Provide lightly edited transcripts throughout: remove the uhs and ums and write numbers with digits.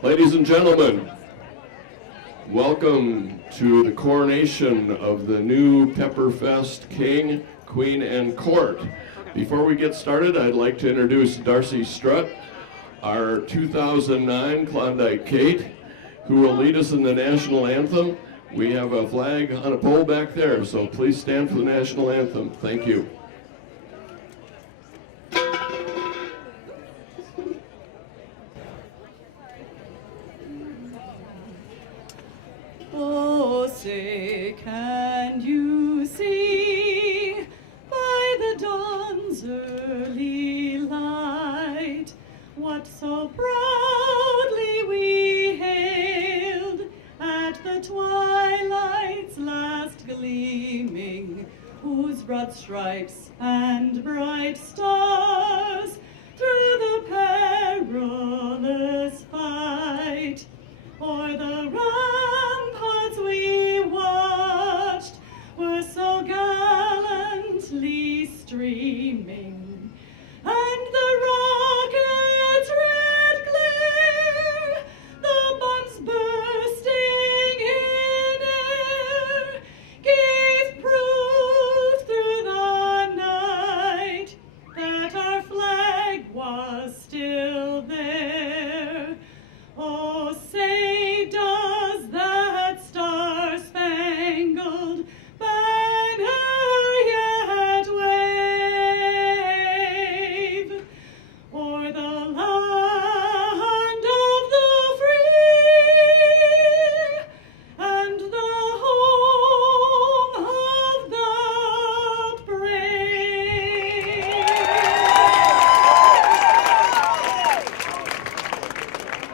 Ladies and gentlemen, welcome to the coronation of the new Pepperfest King, Queen, and Court. Before we get started, I'd like to introduce Darcy Strutt, our 2009 Klondike Kate, who will lead us in the national anthem. We have a flag on a pole back there, so please stand for the national anthem. Thank you. Oh, say, can you see by the dawn's early light what so proudly we hailed at the twilight's last gleaming, whose broad stripes and bright stars through the perilous fight o'er the ramparts we watched were so gallantly streaming, and the rockets' red glare, the bombs bursting in air, gave proof through the night that our flag was still there. Oh, say, does that star-spangled banner yet wave o'er the land of the free and the home of the brave?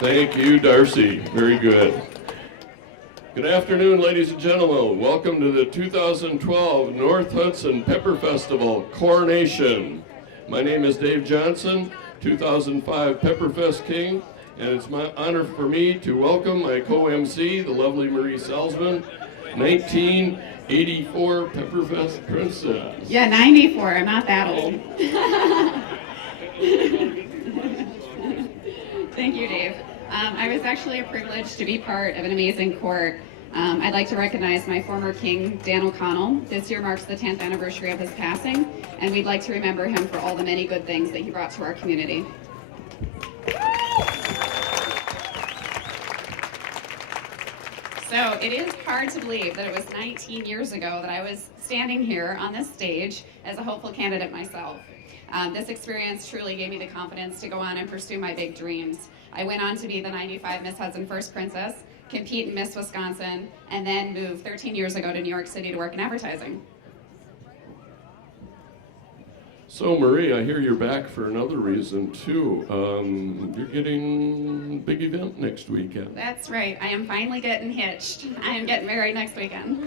Thank you, Darcy. Very good. Good afternoon, ladies and gentlemen. Welcome to the 2012 North Hudson Pepper Festival Coronation. My name is Dave Johnson, 2005 Pepperfest King, and it's my honor for me to welcome my co-MC, the lovely Marie Salzman, 1984 Pepperfest Princess. Yeah, 94. I'm not that old. Thank you, Dave. I was actually a privilege to be part of an amazing court. I'd like to recognize my former king, Dan O'Connell. This year marks the 10th anniversary of his passing, and we'd like to remember him for all the many good things that he brought to our community. So it is hard to believe that it was 19 years ago that I was standing here on this stage as a hopeful candidate myself. This experience truly gave me the confidence to go on and pursue my big dreams. I went on to be the 95 Miss Hudson First Princess, compete in Miss Wisconsin, and then move 13 years ago to New York City to work in advertising. So Marie, I hear you're back for another reason too. You're getting a big event next weekend. That's right. I am finally getting hitched. I am getting married next weekend.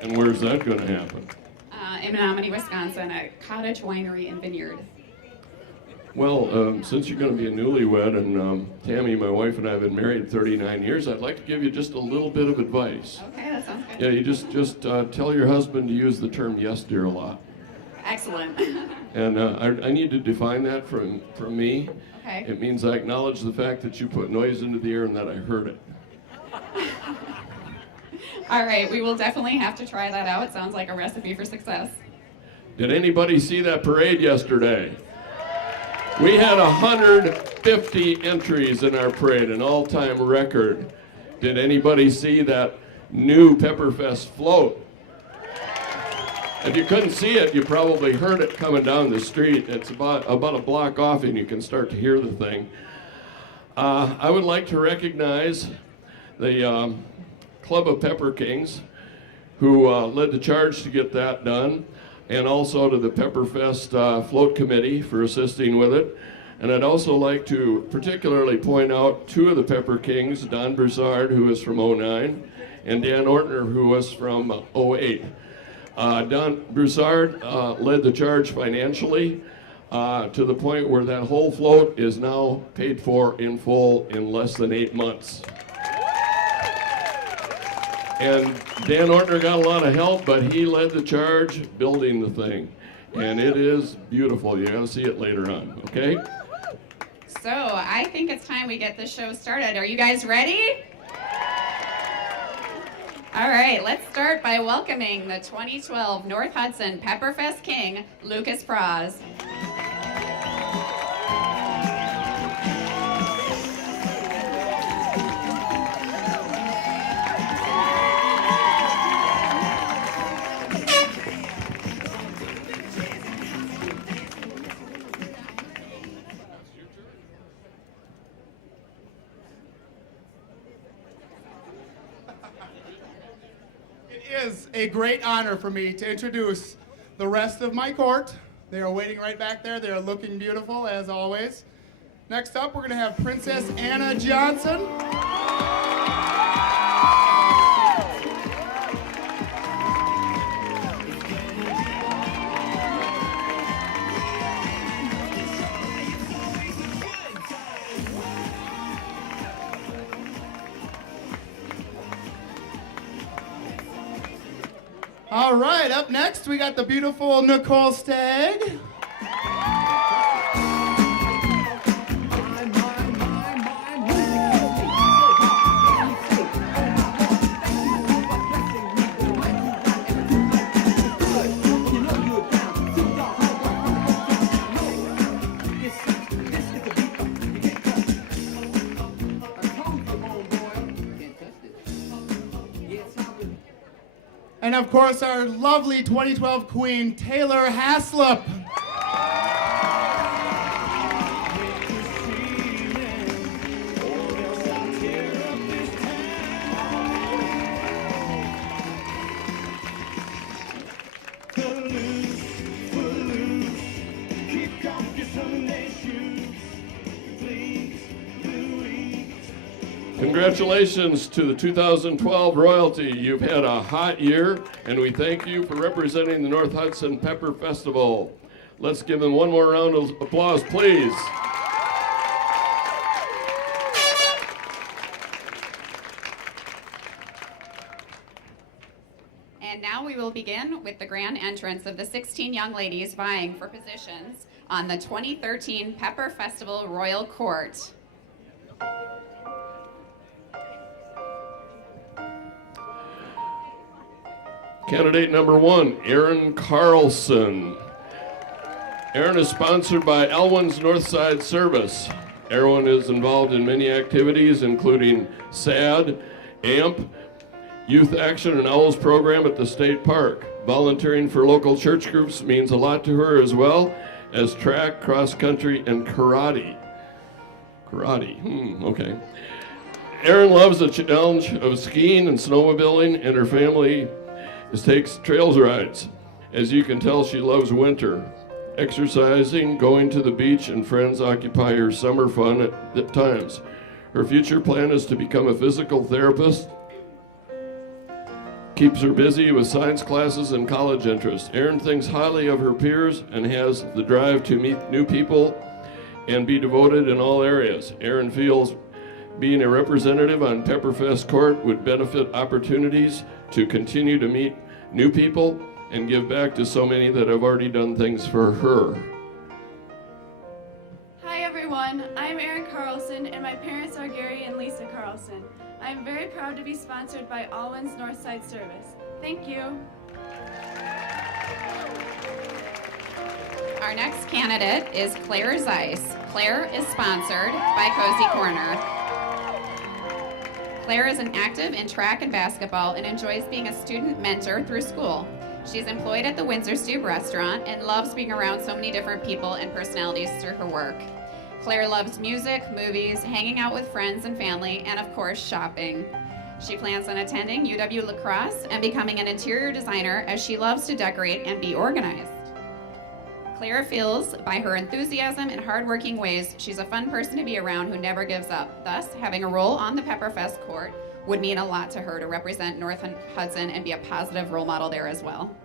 And where's that going to happen? In Menominee, Wisconsin, a cottage winery and vineyard. Well, since you're going to be a newlywed, and Tammy, my wife, and I have been married 39 years, I'd like to give you just a little bit of advice. Okay, that sounds good. Yeah, you just tell your husband to use the term "yes, dear" a lot. Excellent. And I need to define that from me. Okay. It means I acknowledge the fact that you put noise into the air and that I heard it. All right, we will definitely have to try that out. It sounds like a recipe for success. Did anybody see that parade yesterday? We had 150 entries in our parade, an all-time record. Did anybody see that new Pepperfest float? If you couldn't see it, you probably heard it coming down the street. It's about a block off and you can start to hear the thing. I would like to recognize the Club of Pepper Kings who led the charge to get that done, and also to the Pepperfest Float Committee for assisting with it. And I'd also like to particularly point out two of the Pepper Kings, Don Broussard, who is from '09, and Dan Ortner, who was from '08. Don Broussard led the charge financially to the point where that whole float is now paid for in full in less than 8 months. And Dan Ortner got a lot of help, but he led the charge building the thing. And it is beautiful. You gotta see it later on, okay? So I think it's time we get this show started. Are you guys ready? All right, let's start by welcoming the 2012 North Hudson Pepperfest King, Lucas Praz. It is a great honor for me to introduce the rest of my court. They are waiting right back there. They are looking beautiful, as always. Next up, we're going to have Princess Anna Johnson. All right, up next, we got the beautiful Nicole Stagg. And of course, our lovely 2012 queen, Taylor Haslip. Congratulations to the 2012 royalty. You've had a hot year, and we thank you for representing the North Hudson Pepper Festival. Let's give them one more round of applause, please. And now we will begin with the grand entrance of the 16 young ladies vying for positions on the 2013 Pepper Festival Royal Court. Candidate number 1, Erin Carlsen. Erin is sponsored by Elwyn's Northside Service. Erin is involved in many activities, including SAD, AMP, Youth Action and Owls program at the State Park. Volunteering for local church groups means a lot to her, as well as track, cross country, and karate. Okay. Erin loves the challenge of skiing and snowmobiling, and her family takes trails rides. As you can tell, she loves winter. Exercising, going to the beach, and friends occupy her summer fun at times. Her future plan is to become a physical therapist. Keeps her busy with science classes and college interests. Erin thinks highly of her peers and has the drive to meet new people and be devoted in all areas. Erin feels being a representative on Pepperfest Court would benefit opportunities to continue to meet new people and give back to so many that have already done things for her. Hi everyone, I'm Erin Carlsen and my parents are Gary and Lisa Carlsen. I'm very proud to be sponsored by Alwyn's Northside Service. Thank you. Our next candidate is Claire Zeiss. Claire is sponsored by Cozy Corner. Claire is an active in track and basketball and enjoys being a student mentor through school. She's employed at the Windsor Stoop restaurant and loves being around so many different people and personalities through her work. Claire loves music, movies, hanging out with friends and family, and of course, shopping. She plans on attending UW La Crosse and becoming an interior designer as she loves to decorate and be organized. Claire feels by her enthusiasm and hardworking ways, she's a fun person to be around who never gives up. Thus, having a role on the Pepperfest Court would mean a lot to her to represent North Hudson and be a positive role model there as well.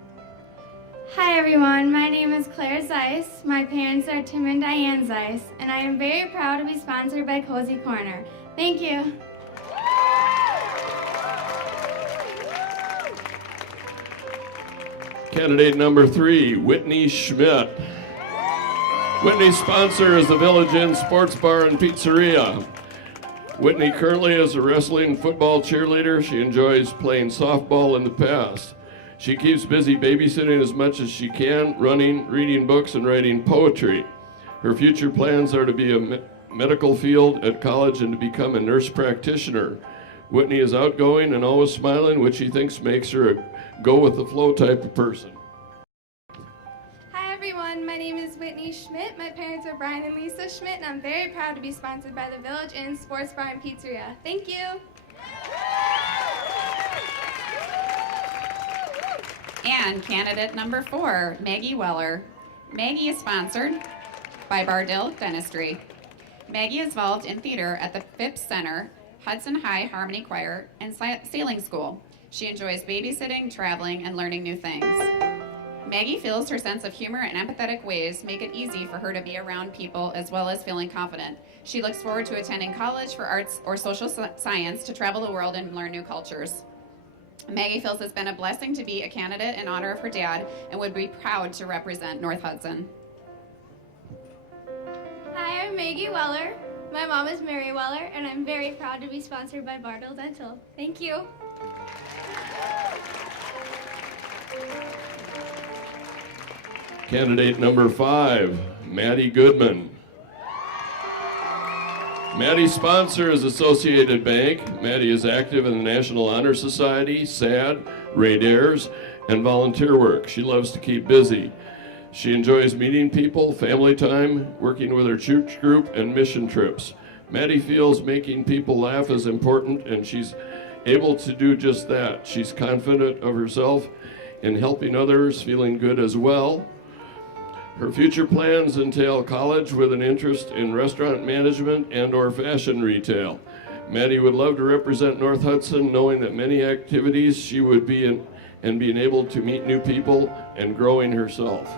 Hi everyone, my name is Claire Zeiss. My parents are Tim and Diane Zeiss, and I am very proud to be sponsored by Cozy Corner. Thank you. Candidate number 3, Whitney Schmidt. Whitney's sponsor is the Village Inn Sports Bar and Pizzeria. Whitney currently is a wrestling football cheerleader. She enjoys playing softball in the past. She keeps busy babysitting as much as she can, running, reading books, and writing poetry. Her future plans are to be a medical field at college and to become a nurse practitioner. Whitney is outgoing and always smiling, which she thinks makes her a go-with-the-flow type of person. Hi everyone, my name is Whitney Schmidt. My parents are Brian and Lisa Schmidt, and I'm very proud to be sponsored by the Village Inn Sports Bar and Pizzeria. Thank you. And candidate number 4, Maggie Weller. Maggie is sponsored by Bardell Dentistry. Maggie is involved in theater at the Phipps Center, Hudson High Harmony Choir, and sailing school. She enjoys babysitting, traveling, and learning new things. Maggie feels her sense of humor and empathetic ways make it easy for her to be around people as well as feeling confident. She looks forward to attending college for arts or social science to travel the world and learn new cultures. Maggie feels it's been a blessing to be a candidate in honor of her dad and would be proud to represent North Hudson. Hi, I'm Maggie Weller. My mom is Mary Weller, and I'm very proud to be sponsored by Bardell Dental. Thank you. Candidate number 5, Maddie Goodman. Maddie's sponsor is Associated Bank. Maddie is active in the National Honor Society, SAD, Ray Dares, and volunteer work. She loves to keep busy. She enjoys meeting people, family time, working with her church group, and mission trips. Maddie feels making people laugh is important, and she's able to do just that. She's confident of herself in helping others, feeling good as well. Her future plans entail college with an interest in restaurant management and/or fashion retail. Maddie would love to represent North Hudson, knowing that many activities she would be in and being able to meet new people and growing herself.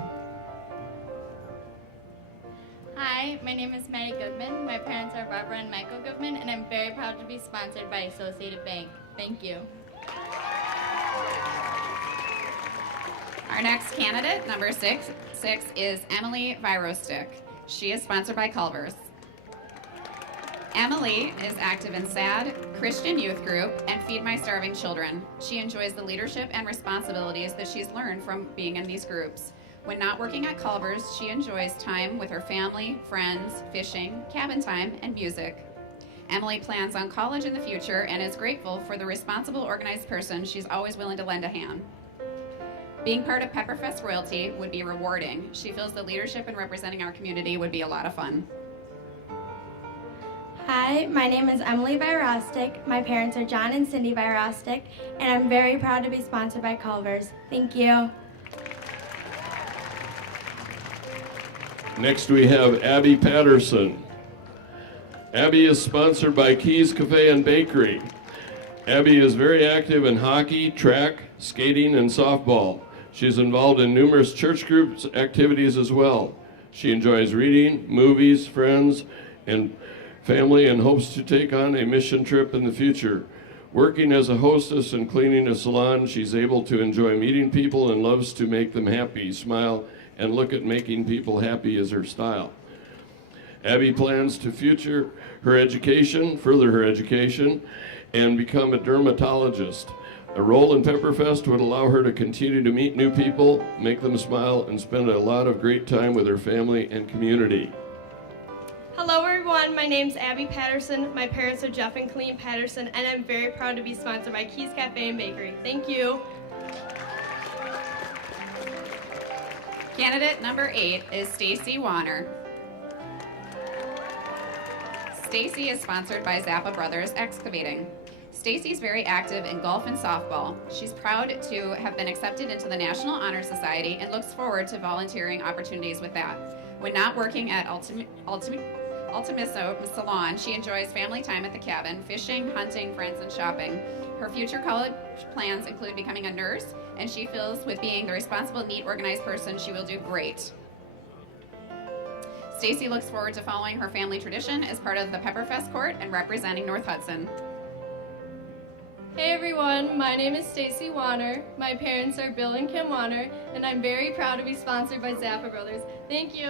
Hi, my name is Maddie Goodman. My parents are Barbara and Michael Goodman, and I'm very proud to be sponsored by Associated Bank. Thank you. Our next candidate, number 6, is Emily Virostik. She is sponsored by Culver's. Emily is active in SAD, Christian Youth Group, and Feed My Starving Children. She enjoys the leadership and responsibilities that she's learned from being in these groups. When not working at Culver's, she enjoys time with her family, friends, fishing, cabin time, and music. Emily plans on college in the future and is grateful for the responsible, organized person she's always willing to lend a hand. Being part of Pepperfest royalty would be rewarding. She feels the leadership and representing our community would be a lot of fun. Hi, my name is Emily Virostik. My parents are John and Cindy Virostik, and I'm very proud to be sponsored by Culver's. Thank you. Next we have Abbey Patterson. Abbey is sponsored by Keys Cafe and Bakery. Abbey is very active in hockey, track, skating, and softball. She's involved in numerous church groups activities as well. She enjoys reading, movies, friends, and family, and hopes to take on a mission trip in the future. Working as a hostess and cleaning a salon, she's able to enjoy meeting people and loves to make them happy, smile, and look at making people happy is her style. Abbey plans to further her education, and become a dermatologist. A role in Pepperfest would allow her to continue to meet new people, make them smile, and spend a lot of great time with her family and community. Hello everyone, my name's Abbey Patterson. My parents are Jeff and Colleen Patterson, and I'm very proud to be sponsored by Keys Cafe and Bakery. Thank you. Candidate number 8 is Stacy Warner. Stacy is sponsored by Zappa Brothers Excavating. Stacy's very active in golf and softball. She's proud to have been accepted into the National Honor Society and looks forward to volunteering opportunities with that. When not working at Ultimiso Salon, she enjoys family time at the cabin, fishing, hunting, friends, and shopping. Her future college plans include becoming a nurse, and she feels with being the responsible, neat, organized person, she will do great. Stacy looks forward to following her family tradition as part of the Pepperfest Court and representing North Hudson. Hey everyone, my name is Stacy Warner. My parents are Bill and Kim Warner, and I'm very proud to be sponsored by Zappa Brothers. Thank you.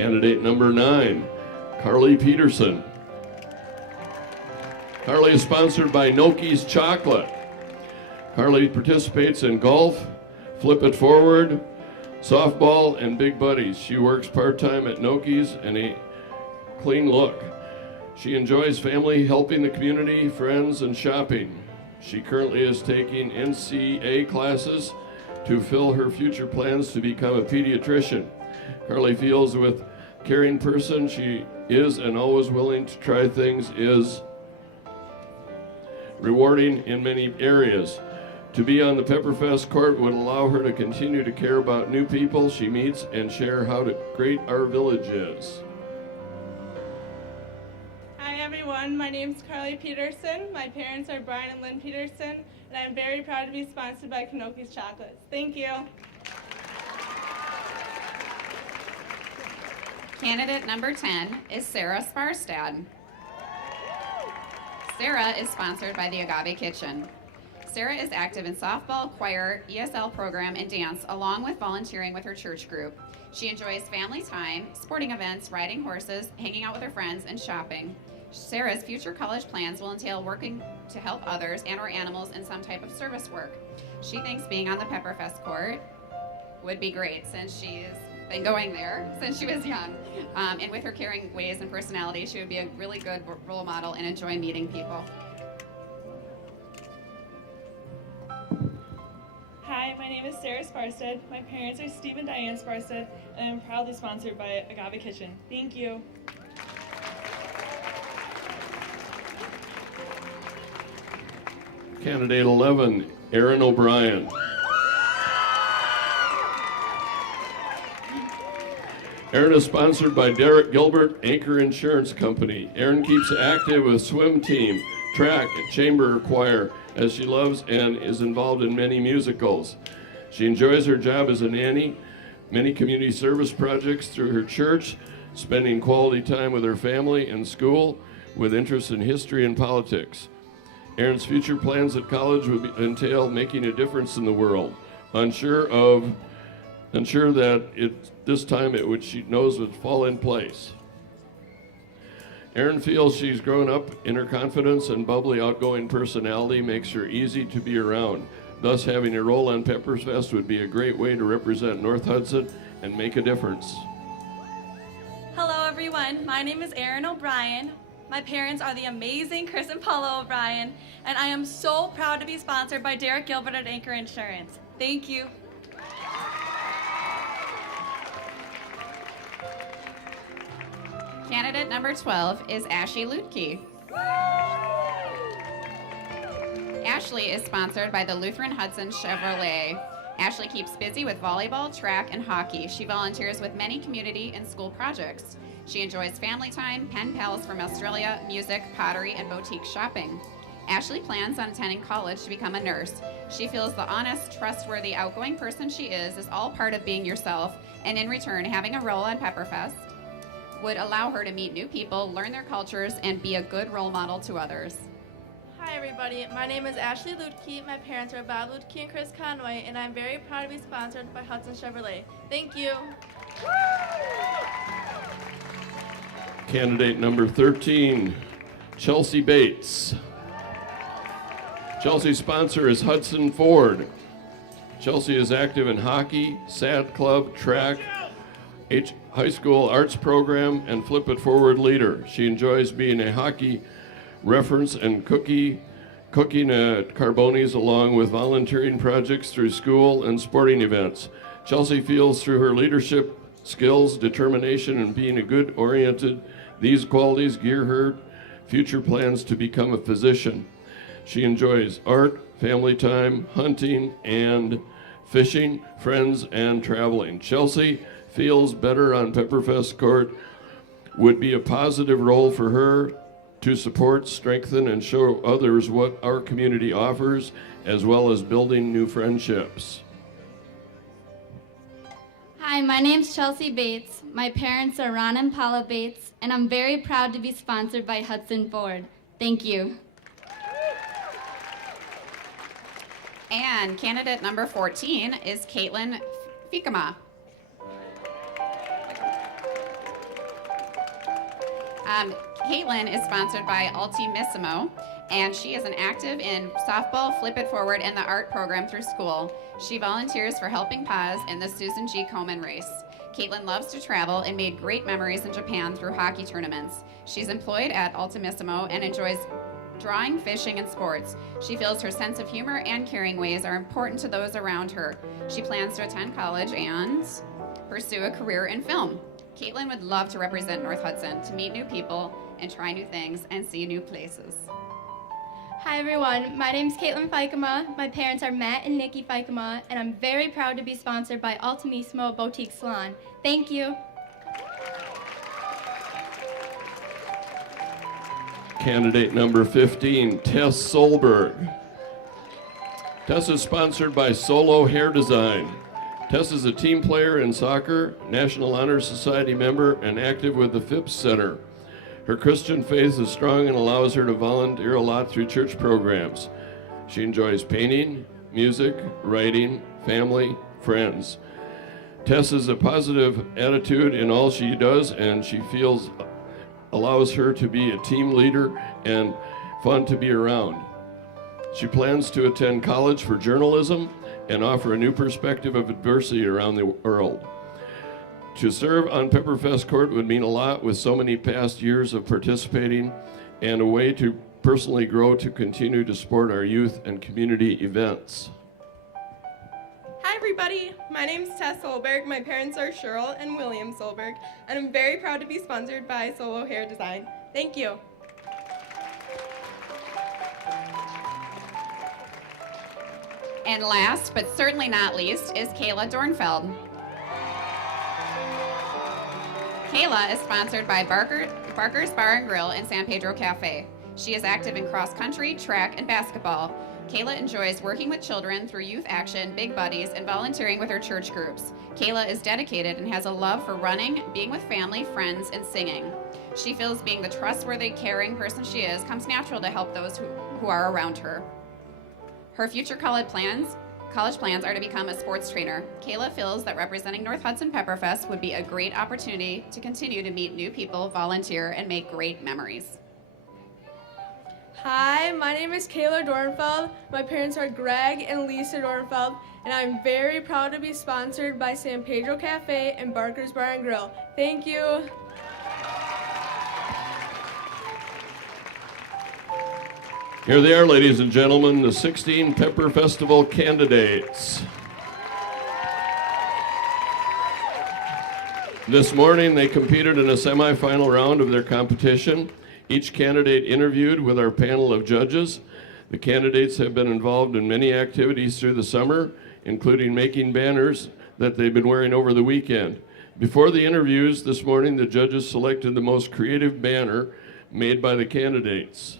Candidate number 9, Karlie Peterson. Karlie is sponsored by Noki's Chocolate. Karlie participates in golf, flip it forward, softball, and big buddies. She works part-time at Noki's and a clean look. She enjoys family, helping the community, friends, and shopping. She currently is taking NCA classes to fill her future plans to become a pediatrician. Karlie feels with caring person she is and always willing to try things is rewarding in many areas. To be on the Pepperfest court would allow her to continue to care about new people she meets and share how great our village is. Hi everyone, my name is Karlie Peterson. My parents are Brian and Lynn Peterson, and I'm very proud to be sponsored by Noki's Chocolates. Thank you. Candidate number 10 is Sarah Sparstad. Sarah is sponsored by the Agave Kitchen. Sarah is active in softball, choir, ESL program, and dance, along with volunteering with her church group. She enjoys family time, sporting events, riding horses, hanging out with her friends, and shopping. Sarah's future college plans will entail working to help others and or animals in some type of service work. She thinks being on the Pepperfest court would be great since she's been going there since she was young. And with her caring ways and personality, she would be a really good role model and enjoy meeting people. Hi, my name is Sarah Sparstad. My parents are Steve and Diane Sparstad, and I'm proudly sponsored by Agave Kitchen. Thank you. Candidate 11, Erin O'Brien. Erin is sponsored by Derek Gilbert Anchor Insurance Company. Erin keeps active with swim team, track, and chamber choir as she loves and is involved in many musicals. She enjoys her job as a nanny, many community service projects through her church, spending quality time with her family and school with interest in history and politics. Erin's future plans at college would entail making a difference in the world. Unsure that this time she knows would fall in place. Erin feels she's grown up in her confidence and bubbly, outgoing personality makes her easy to be around. Thus, having a role on Pepperfest would be a great way to represent North Hudson and make a difference. Hello, everyone. My name is Erin O'Brien. My parents are the amazing Chris and Paula O'Brien, and I am so proud to be sponsored by Derek Gilbert at Anchor Insurance. Thank you. Candidate number 12 is Ashley Lutke. Ashley is sponsored by the Lutheran Hudson Chevrolet. Ashley keeps busy with volleyball, track, and hockey. She volunteers with many community and school projects. She enjoys family time, pen pals from Australia, music, pottery, and boutique shopping. Ashley plans on attending college to become a nurse. She feels the honest, trustworthy, outgoing person she is all part of being yourself, and in return, having a role on Pepperfest would allow her to meet new people, learn their cultures, and be a good role model to others. Hi everybody, my name is Ashley Lutke. My parents are Bob Lutke and Chris Conway, and I'm very proud to be sponsored by Hudson Chevrolet. Thank you. Candidate number 13, Chelsea Bates. Chelsea's sponsor is Hudson Ford. Chelsea is active in hockey, SAD club, track, high school arts program, and Flip It Forward leader. She enjoys being a hockey reference and cooking at Carboni's, along with volunteering projects through school and sporting events. Chelsea feels through her leadership skills, determination, and being a good oriented, these qualities gear her future plans to become a physician. She enjoys art, family time, hunting, and fishing, friends, and traveling. Chelsea feels better on Pepperfest court would be a positive role for her to support, strengthen, and show others what our community offers, as well as building new friendships. Hi, my name's Chelsea Bates. My parents are Ron and Paula Bates, and I'm very proud to be sponsored by Hudson Ford. Thank you. And candidate number 14 is Caitlyn Jicama. Caitlyn is sponsored by Ultimissimo, and she is an active in softball, Flip It Forward, and the art program through school. She volunteers for Helping Paws in the Susan G. Komen race. Caitlyn loves to travel and made great memories in Japan through hockey tournaments. She's employed at Ultimissimo and enjoys drawing, fishing, and sports. She feels her sense of humor and caring ways are important to those around her. She plans to attend college and pursue a career in film. Caitlyn would love to represent North Hudson, to meet new people and try new things and see new places. Hi everyone, my name's Caitlyn Jicama. My parents are Matt and Nikki Jicama, and I'm very proud to be sponsored by Ultimissimo Boutique Salon. Thank you. Candidate number 15, Tess Solberg. Tess is sponsored by Solo Hair Design. Tess is a team player in soccer, National Honor Society member, and active with the Phipps Center. Her Christian faith is strong and allows her to volunteer a lot through church programs. She enjoys painting, music, writing, family, friends. Tess has a positive attitude in all she does, and she feels allows her to be a team leader and fun to be around. She plans to attend college for journalism and offer a new perspective of adversity around the world. To serve on Pepperfest Court would mean a lot with so many past years of participating and a way to personally grow to continue to support our youth and community events. Hi everybody, my name is Tess Solberg. My parents are Cheryl and William Solberg, and I'm very proud to be sponsored by Solo Hair Design. Thank you. And last, but certainly not least, is Kayla Dornfeld. Kayla is sponsored by Barker's Bar and Grill and San Pedro Cafe. She is active in cross country, track, and basketball. Kayla enjoys working with children through youth action, big buddies, and volunteering with her church groups. Kayla is dedicated and has a love for running, being with family, friends, and singing. She feels being the trustworthy, caring person she is comes natural to help those who are around her. Her future college plans are to become a sports trainer. Kayla feels that representing North Hudson Pepperfest would be a great opportunity to continue to meet new people, volunteer, and make great memories. Hi, my name is Kayla Dornfeld. My parents are Greg and Lisa Dornfeld, and I'm very proud to be sponsored by San Pedro Cafe and Barker's Bar and Grill. Thank you. Here they are, ladies and gentlemen, the 16 Pepper Festival candidates. This morning they competed in a semifinal round of their competition. Each candidate interviewed with our panel of judges. The candidates have been involved in many activities through the summer, including making banners that they've been wearing over the weekend. Before the interviews this morning, the judges selected the most creative banner made by the candidates.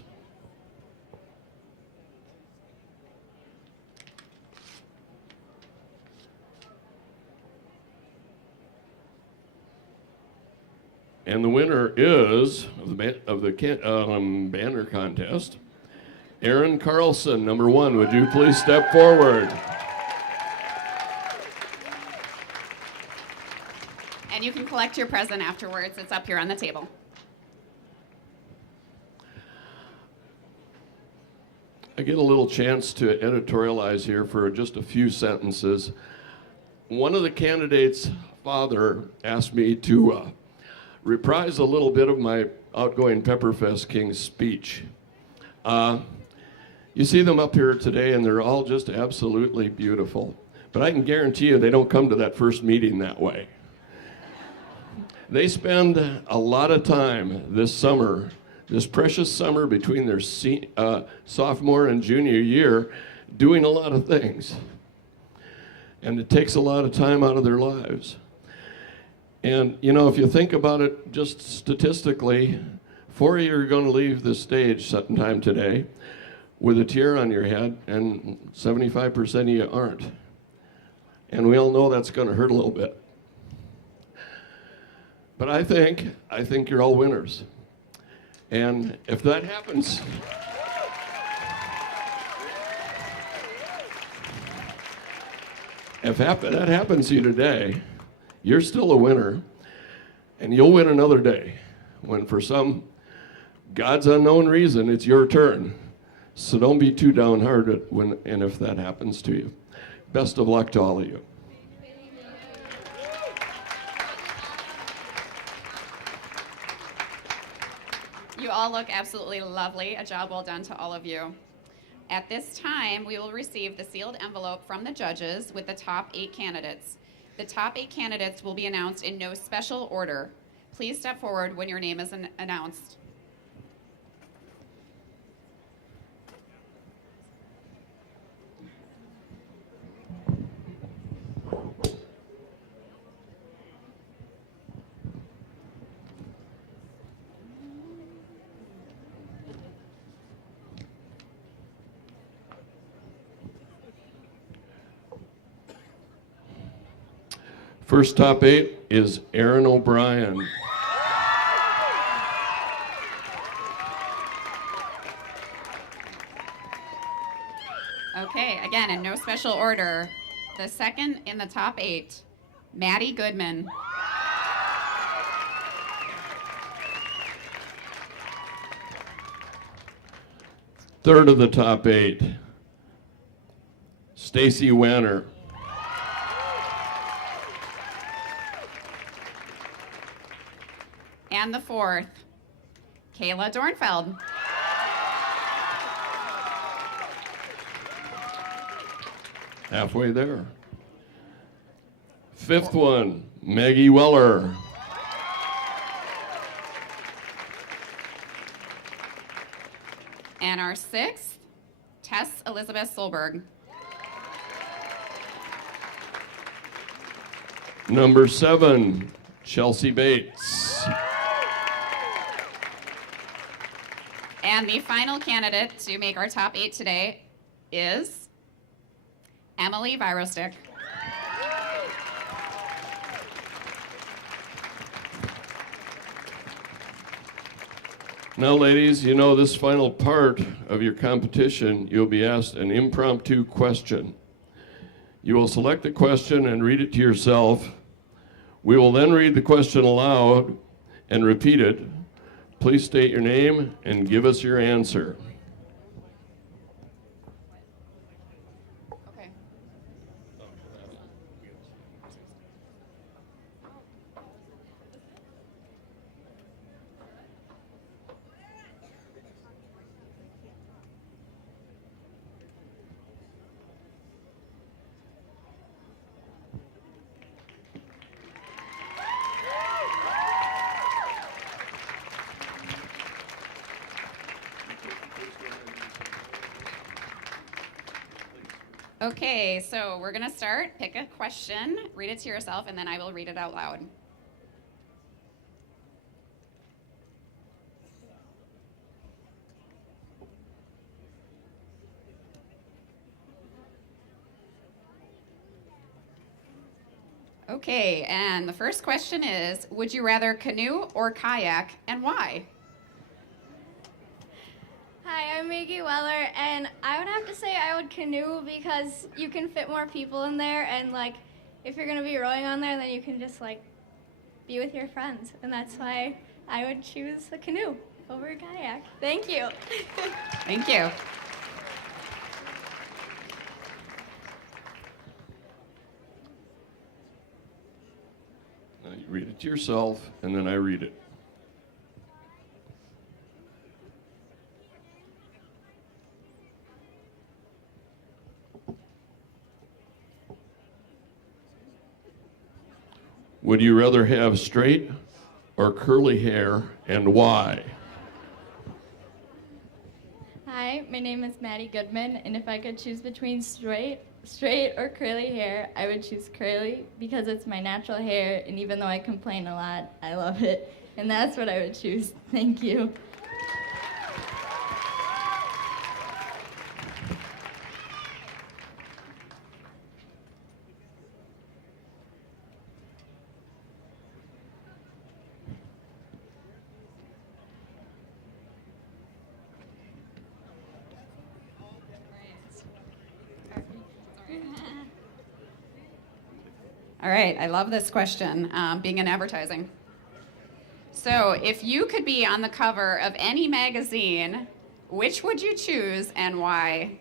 And the winner is of the banner contest, Aaron Carlsen, number 1. Would you please step forward? And you can collect your present afterwards. It's up here on the table. I get a little chance to editorialize here for just a few sentences. One of the candidates' father asked me to reprise a little bit of my outgoing Pepperfest King's speech. You see them up here today, and they're all just absolutely beautiful. But I can guarantee you they don't come to that first meeting that way. They spend a lot of time this summer, this precious summer between their sophomore and junior year, doing a lot of things. And it takes a lot of time out of their lives. And, you know, if you think about it just statistically, 4 of you are going to leave the stage sometime today with a tear on your head, and 75% of you aren't. And we all know that's going to hurt a little bit. But I think you're all winners. And if that happens, if that happens to you today, you're still a winner, and you'll win another day. when for some God's unknown reason it's your turn. So don't be too downhearted when and if that happens to you. Best of luck to all of you. You all look absolutely lovely. A job well done to all of you. At this time, we will receive the sealed envelope from the judges with the top 8 candidates. The top 8 candidates will be announced in no special order. Please step forward when your name is announced. First top 8 is Aaron O'Brien. Okay, again, in no special order. The second in the top 8, Maddie Goodman. Third of the top 8, Stacy Wanner. And the fourth, Kayla Dornfeld. Halfway there. Fifth one, Maggie Weller. And our sixth, Tess Elizabeth Solberg. Number 7, Chelsea Bates. And the final candidate to make our top 8 today is Emily Virostick. Now, ladies, you know this final part of your competition, you'll be asked an impromptu question. You will select the question and read it to yourself. We will then read the question aloud and repeat it. Please state your name and give us your answer. Okay. Okay, so we're gonna start. Pick a question, read it to yourself, and then I will read it out loud. Okay, and the first question is, would you rather canoe or kayak, and why? Hi, I'm Maggie Weller, and I would have to say I would canoe because you can fit more people in there, and like, if you're gonna be rowing on there, then you can just like be with your friends, and that's why I would choose a canoe over a kayak. Thank you. Thank you. Now you read it to yourself, and then I read it. Would you rather have straight or curly hair, and why? Hi, my name is Maddie Goodman, and if I could choose between straight or curly hair, I would choose curly because it's my natural hair, and even though I complain a lot, I love it, and that's what I would choose. Thank you. All right, I love this question, being in advertising. So if you could be on the cover of any magazine, which would you choose and why?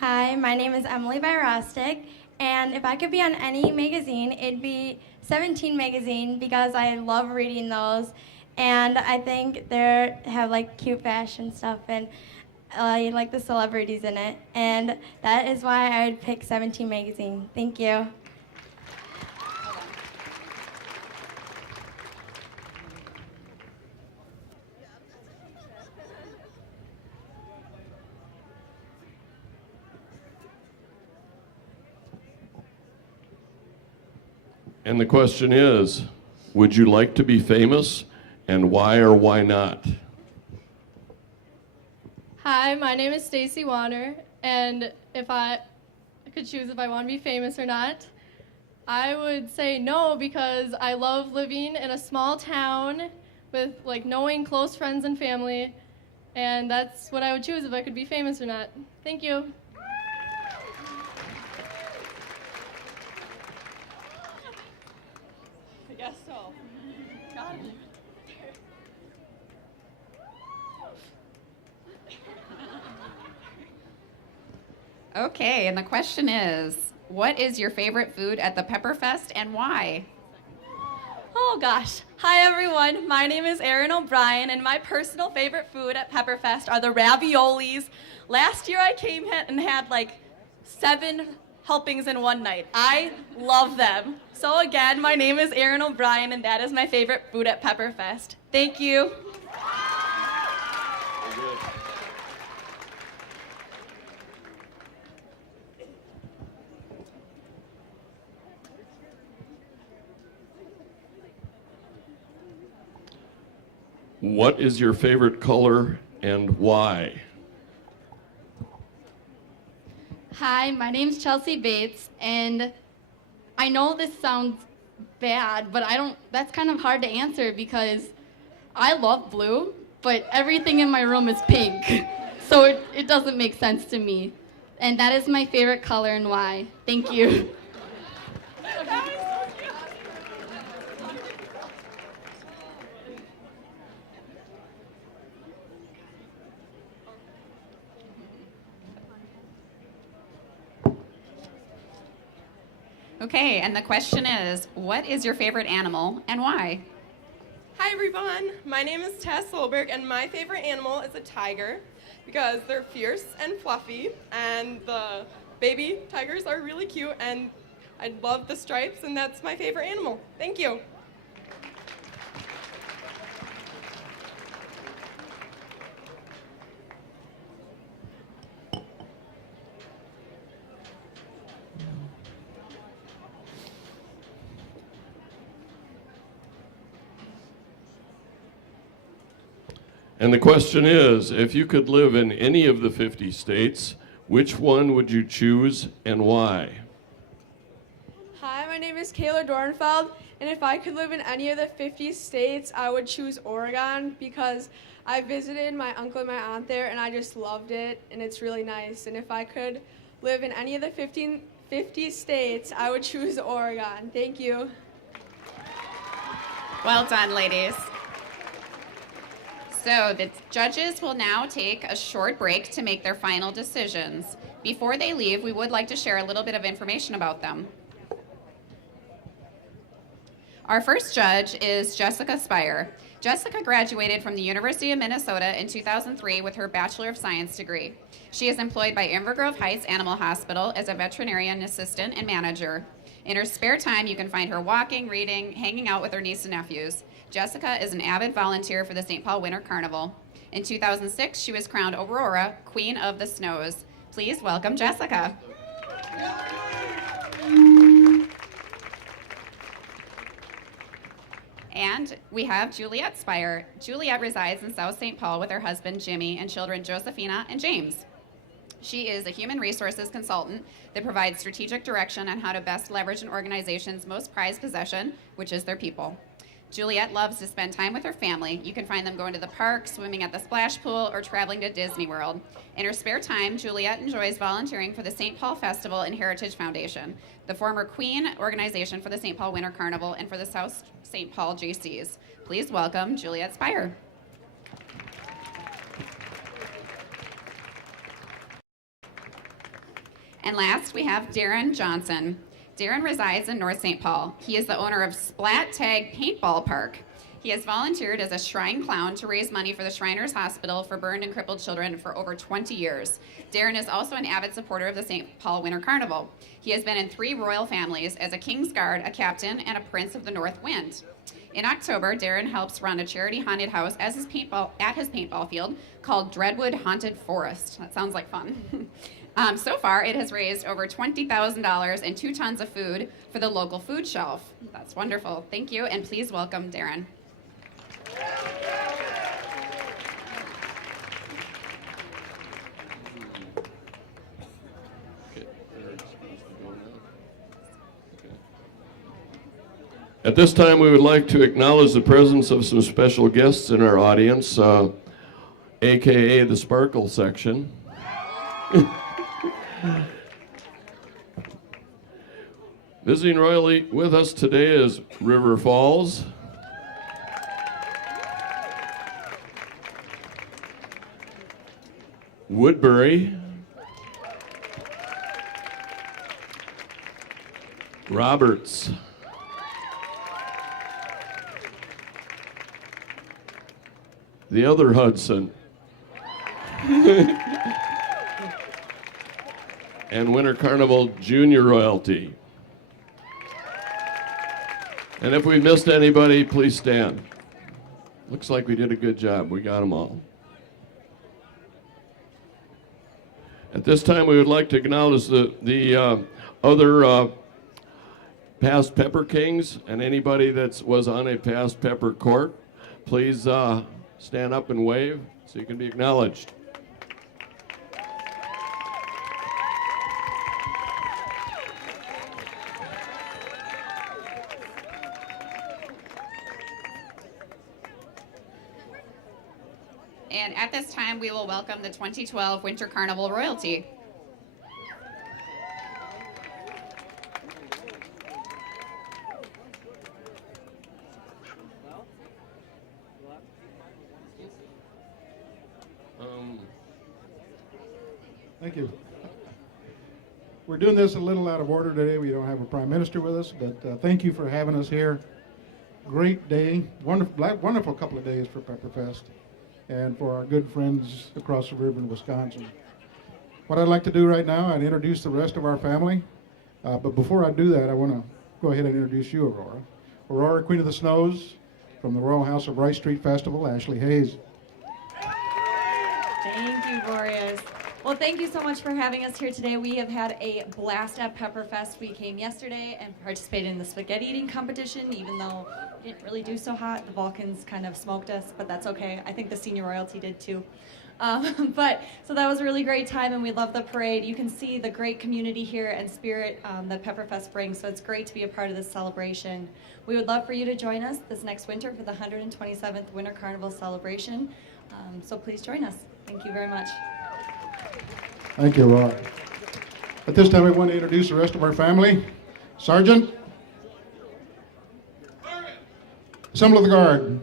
Hi, my name is Emily Byrostic, and if I could be on any magazine, it'd be 17 magazine because I love reading those, and I think they have like cute fashion stuff and I like the celebrities in it, and that is why I would pick 17 magazine. Thank you. And the question is, would you like to be famous, and why or why not? Hi, my name is Stacy Warner, and if I could choose if I want to be famous or not, I would say no because I love living in a small town with like knowing close friends and family, and that's what I would choose if I could be famous or not. Thank you. I guess so. Got it. Okay, and the question is, what is your favorite food at the Pepperfest and why? Oh gosh. Hi everyone, my name is Erin O'Brien, and my personal favorite food at Pepperfest are the raviolis. Last year I came and had like 7 helpings in one night. I love them. So again, my name is Erin O'Brien, and that is my favorite food at Pepperfest. Thank you. What is your favorite color and why? Hi, my name's Chelsea Bates, and I know this sounds bad, but that's kind of hard to answer because I love blue, but everything in my room is pink. So it doesn't make sense to me. And that is my favorite color and why. Thank you. Okay, and the question is, what is your favorite animal and why? Hi everyone, my name is Tess Solberg, and my favorite animal is a tiger because they're fierce and fluffy, and the baby tigers are really cute, and I love the stripes, and that's my favorite animal. Thank you. And the question is, if you could live in any of the 50 states, which one would you choose and why? Hi, my name is Kayla Dornfeld, and if I could live in any of the 50 states, I would choose Oregon because I visited my uncle and my aunt there, and I just loved it, and it's really nice. And if I could live in any of the 50 states, I would choose Oregon. Thank you. Well done, ladies. So the judges will now take a short break to make their final decisions. Before they leave, we would like to share a little bit of information about them. Our first judge is Jessica Speier. Jessica graduated from the University of Minnesota in 2003 with her Bachelor of Science degree. She is employed by Inver Grove Heights Animal Hospital as a veterinarian assistant and manager. In her spare time, you can find her walking, reading, hanging out with her niece and nephews. Jessica is an avid volunteer for the St. Paul Winter Carnival. In 2006, she was crowned Aurora, Queen of the Snows. Please welcome Jessica. And we have Juliet Speier. Juliet resides in South St. Paul with her husband, Jimmy, and children, Josephina and James. She is a human resources consultant that provides strategic direction on how to best leverage an organization's most prized possession, which is their people. Juliet loves to spend time with her family. You can find them going to the park, swimming at the splash pool, or traveling to Disney World. In her spare time, Juliet enjoys volunteering for the St. Paul Festival and Heritage Foundation, the former Queen organization for the St. Paul Winter Carnival and for the South St. Paul JCs. Please welcome Juliet Speier. And last, we have Darren Johnson. Darren resides in North St. Paul. He is the owner of Splat Tag Paintball Park. He has volunteered as a shrine clown to raise money for the Shriners Hospital for burned and crippled children for over 20 years. Darren is also an avid supporter of the St. Paul Winter Carnival. He has been in 3 royal families as a King's Guard, a captain, and a Prince of the North Wind. In October, Darren helps run a charity haunted house at his paintball field called Dreadwood Haunted Forest. That sounds like fun. So far, it has raised over $20,000 and 2 tons of food for the local food shelf. That's wonderful. Thank you, and please welcome Darren. At this time, we would like to acknowledge the presence of some special guests in our audience, AKA the Sparkle section. Visiting royally with us today is River Falls, Woodbury, Roberts, the other Hudson, and Winter Carnival Junior Royalty. And if we missed anybody, please stand. Looks like we did a good job. We got them all. At this time, we would like to acknowledge the other past Pepper Kings and anybody that was on a past Pepper court. Please stand up and wave so you can be acknowledged. And at this time, we will welcome the 2012 Winter Carnival Royalty. Thank you. We're doing this a little out of order today. We don't have a prime minister with us, but thank you for having us here. Great day, wonderful couple of days for Pepperfest, and for our good friends across the river in Wisconsin. What I'd like to do right now, I'd introduce the rest of our family, but before I do that, I want to go ahead and introduce you, Aurora. Aurora, Queen of the Snows, from the Royal House of Rice Street Festival, Ashley Hayes. Thank you, Glorious. Well, thank you so much for having us here today. We have had a blast at Pepperfest. We came yesterday and participated in the spaghetti eating competition, even though it didn't really do so hot. The Balkans kind of smoked us, but that's okay. I think the senior royalty did too. So that was a really great time, and we love the parade. You can see the great community here and spirit that Pepperfest brings, so it's great to be a part of this celebration. We would love for you to join us this next winter for the 127th Winter Carnival celebration, so please join us. Thank you very much. Thank you, Aurora. At this time, we want to introduce the rest of our family. Sergeant. Assemble the guard.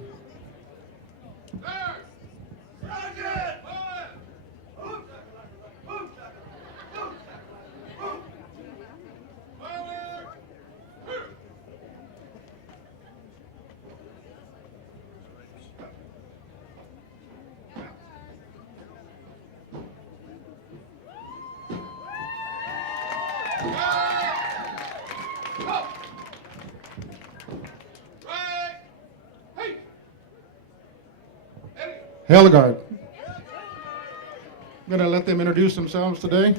Hail the guard. I'm going to let them introduce themselves today.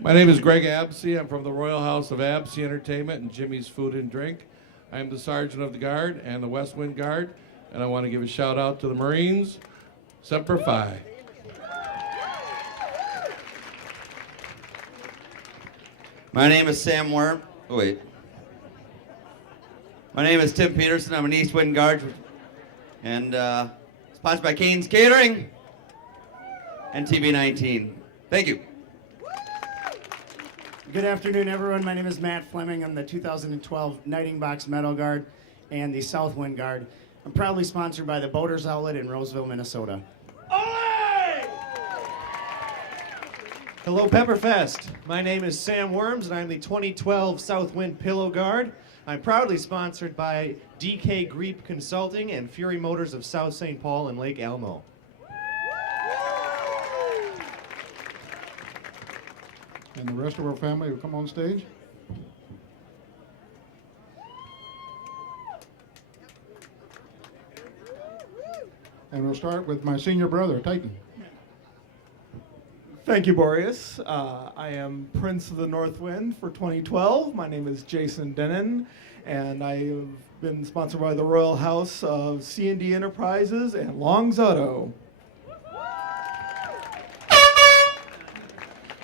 My name is Greg Absey. I'm from the Royal House of Absey Entertainment and Jimmy's Food and Drink. I'm the Sergeant of the Guard and the West Wind Guard, and I want to give a shout out to the Marines. Semper Fi. My name is Sam Worm. Oh, wait. My name is Tim Peterson. I'm an East Wind Guard, and sponsored by Kane's Catering and TV19. Thank you. Good afternoon, everyone. My name is Matt Fleming. I'm the 2012 Knighting Box Medal Guard and the South Wind Guard. I'm proudly sponsored by the Boaters Outlet in Roseville, Minnesota. Hello, Pepperfest. My name is Sam Worms, and I'm the 2012 South Wind Pillow Guard. I'm proudly sponsored by DK Greep Consulting and Fury Motors of South St. Paul and Lake Elmo. And the rest of our family will come on stage. And we'll start with my senior brother, Titan. Thank you, Boreas. I am Prince of the North Wind for 2012. My name is Jason Denon, and I have been sponsored by the Royal House of C&D Enterprises and Long's Auto.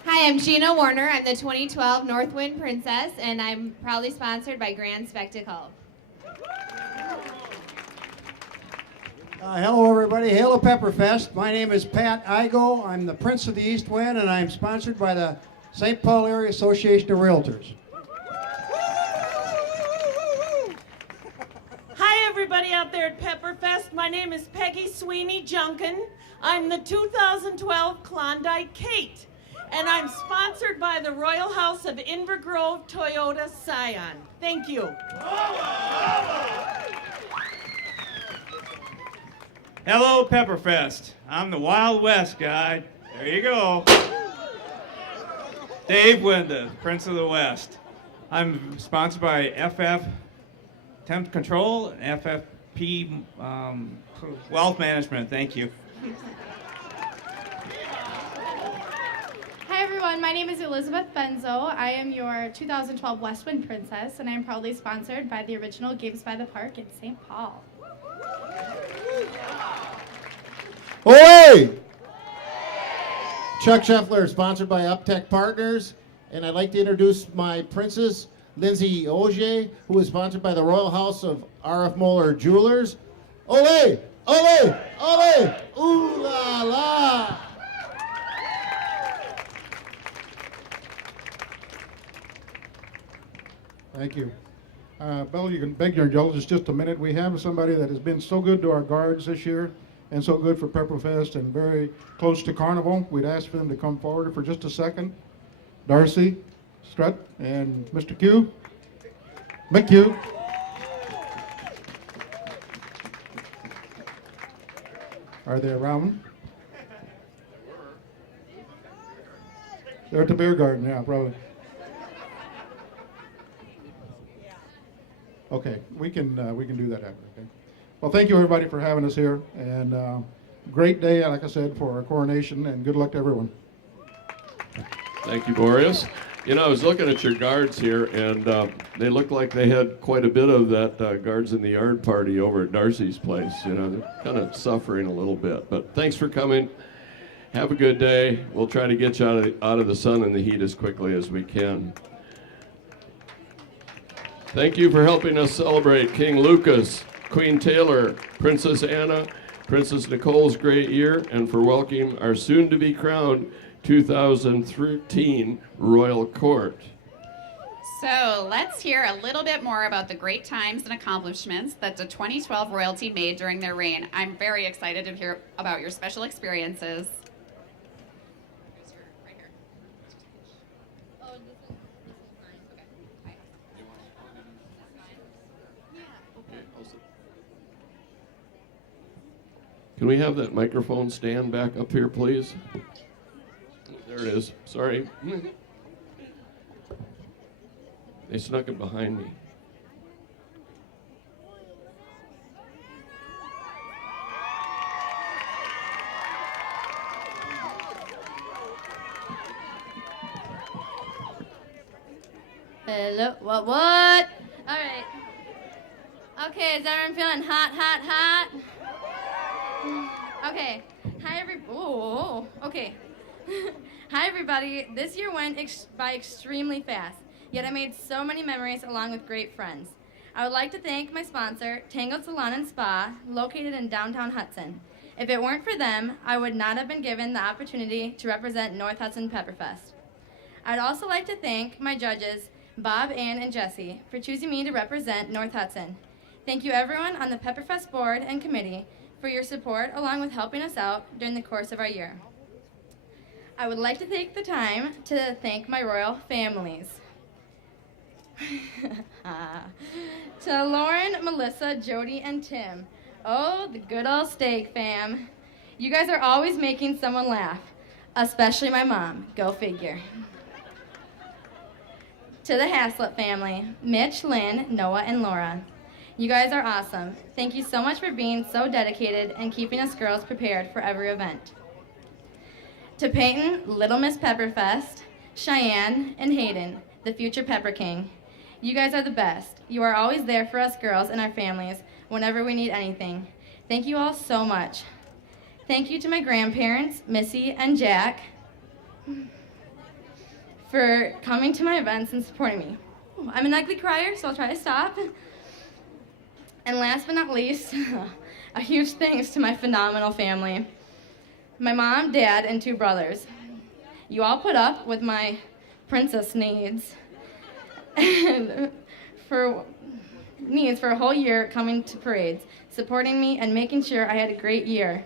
Hi, I'm Gina Warner. I'm the 2012 Northwind Princess, and I'm proudly sponsored by Grand Spectacle. Hello, everybody. Hail to Pepperfest. My name is Pat Igo. I'm the Prince of the East Wind, and I'm sponsored by the St. Paul Area Association of Realtors. Hi, everybody out there at Pepperfest. My name is Peggy Sweeney Junkin. I'm the 2012 Klondike Kate, and I'm sponsored by the Royal House of Invergrove Toyota Scion. Thank you. Hello, Pepperfest. I'm the Wild West guy. There you go. Dave Winda, Prince of the West. I'm sponsored by FF Temp Control and FFP Wealth Management. Thank you. Hi everyone, my name is Elizabeth Benzo. I am your 2012 West Wind Princess, and I am proudly sponsored by the original Games by the Park in St. Paul. Oi! Chuck Scheffler, sponsored by Uptech Partners, and I'd like to introduce my princess, Lindsay Auger, who is sponsored by the Royal House of R.F. Moeller Jewelers. Ole! Ole! Ole! Ooh la la! Thank you. Bill, you can beg your indulgence just a minute. We have somebody that has been so good to our guards this year and so good for Pepperfest and very close to Carnival. We'd ask for them to come forward for just a second. Darcy Strutt and Mr. Q. McHugh. Are they around? They're at the beer garden, yeah, probably. Okay, we can do that after. Okay. Well, thank you everybody for having us here, and great day, like I said, for our coronation, and good luck to everyone. Thank you, Boreas. You know, I was looking at your guards here, and they look like they had quite a bit of that Guards in the Yard party over at Darcy's place. You know, they're kind of suffering a little bit, but thanks for coming. Have a good day. We'll try to get you out of the sun and the heat as quickly as we can. Thank you for helping us celebrate King Lucas, Queen Taylor, Princess Anna, Princess Nicole's great year, and for welcoming our soon-to-be crowned 2013 Royal Court. So let's hear a little bit more about the great times and accomplishments that the 2012 royalty made during their reign. I'm very excited to hear about your special experiences. Can we have that microphone stand back up here, please? There it is. Sorry. They snuck it behind me. Hello, what? All right. Okay, is everyone feeling hot, hot, hot? Okay. Okay. Hi, everybody. This year went by extremely fast, yet I made so many memories along with great friends. I would like to thank my sponsor, Tangled Salon and Spa, located in downtown Hudson. If it weren't for them, I would not have been given the opportunity to represent North Hudson Pepperfest. I'd also like to thank my judges, Bob, Ann, and Jesse, for choosing me to represent North Hudson. Thank you everyone on the Pepperfest board and committee for your support along with helping us out during the course of our year. I would like to take the time to thank my royal families. To Lauren, Melissa, Jody, and Tim. Oh, the good old steak fam. You guys are always making someone laugh, especially my mom. Go figure. To the Haslett family, Mitch, Lynn, Noah, and Laura. You guys are awesome. Thank you so much for being so dedicated and keeping us girls prepared for every event. To Peyton, Little Miss Pepperfest, Cheyenne, and Hayden, the future Pepper King. You guys are the best. You are always there for us girls and our families whenever we need anything. Thank you all so much. Thank you to my grandparents, Missy and Jack, for coming to my events and supporting me. I'm an ugly crier, so I'll try to stop. And last but not least, a huge thanks to my phenomenal family. My mom, dad, and 2 brothers. You all put up with my princess needs for a whole year coming to parades, supporting me and making sure I had a great year.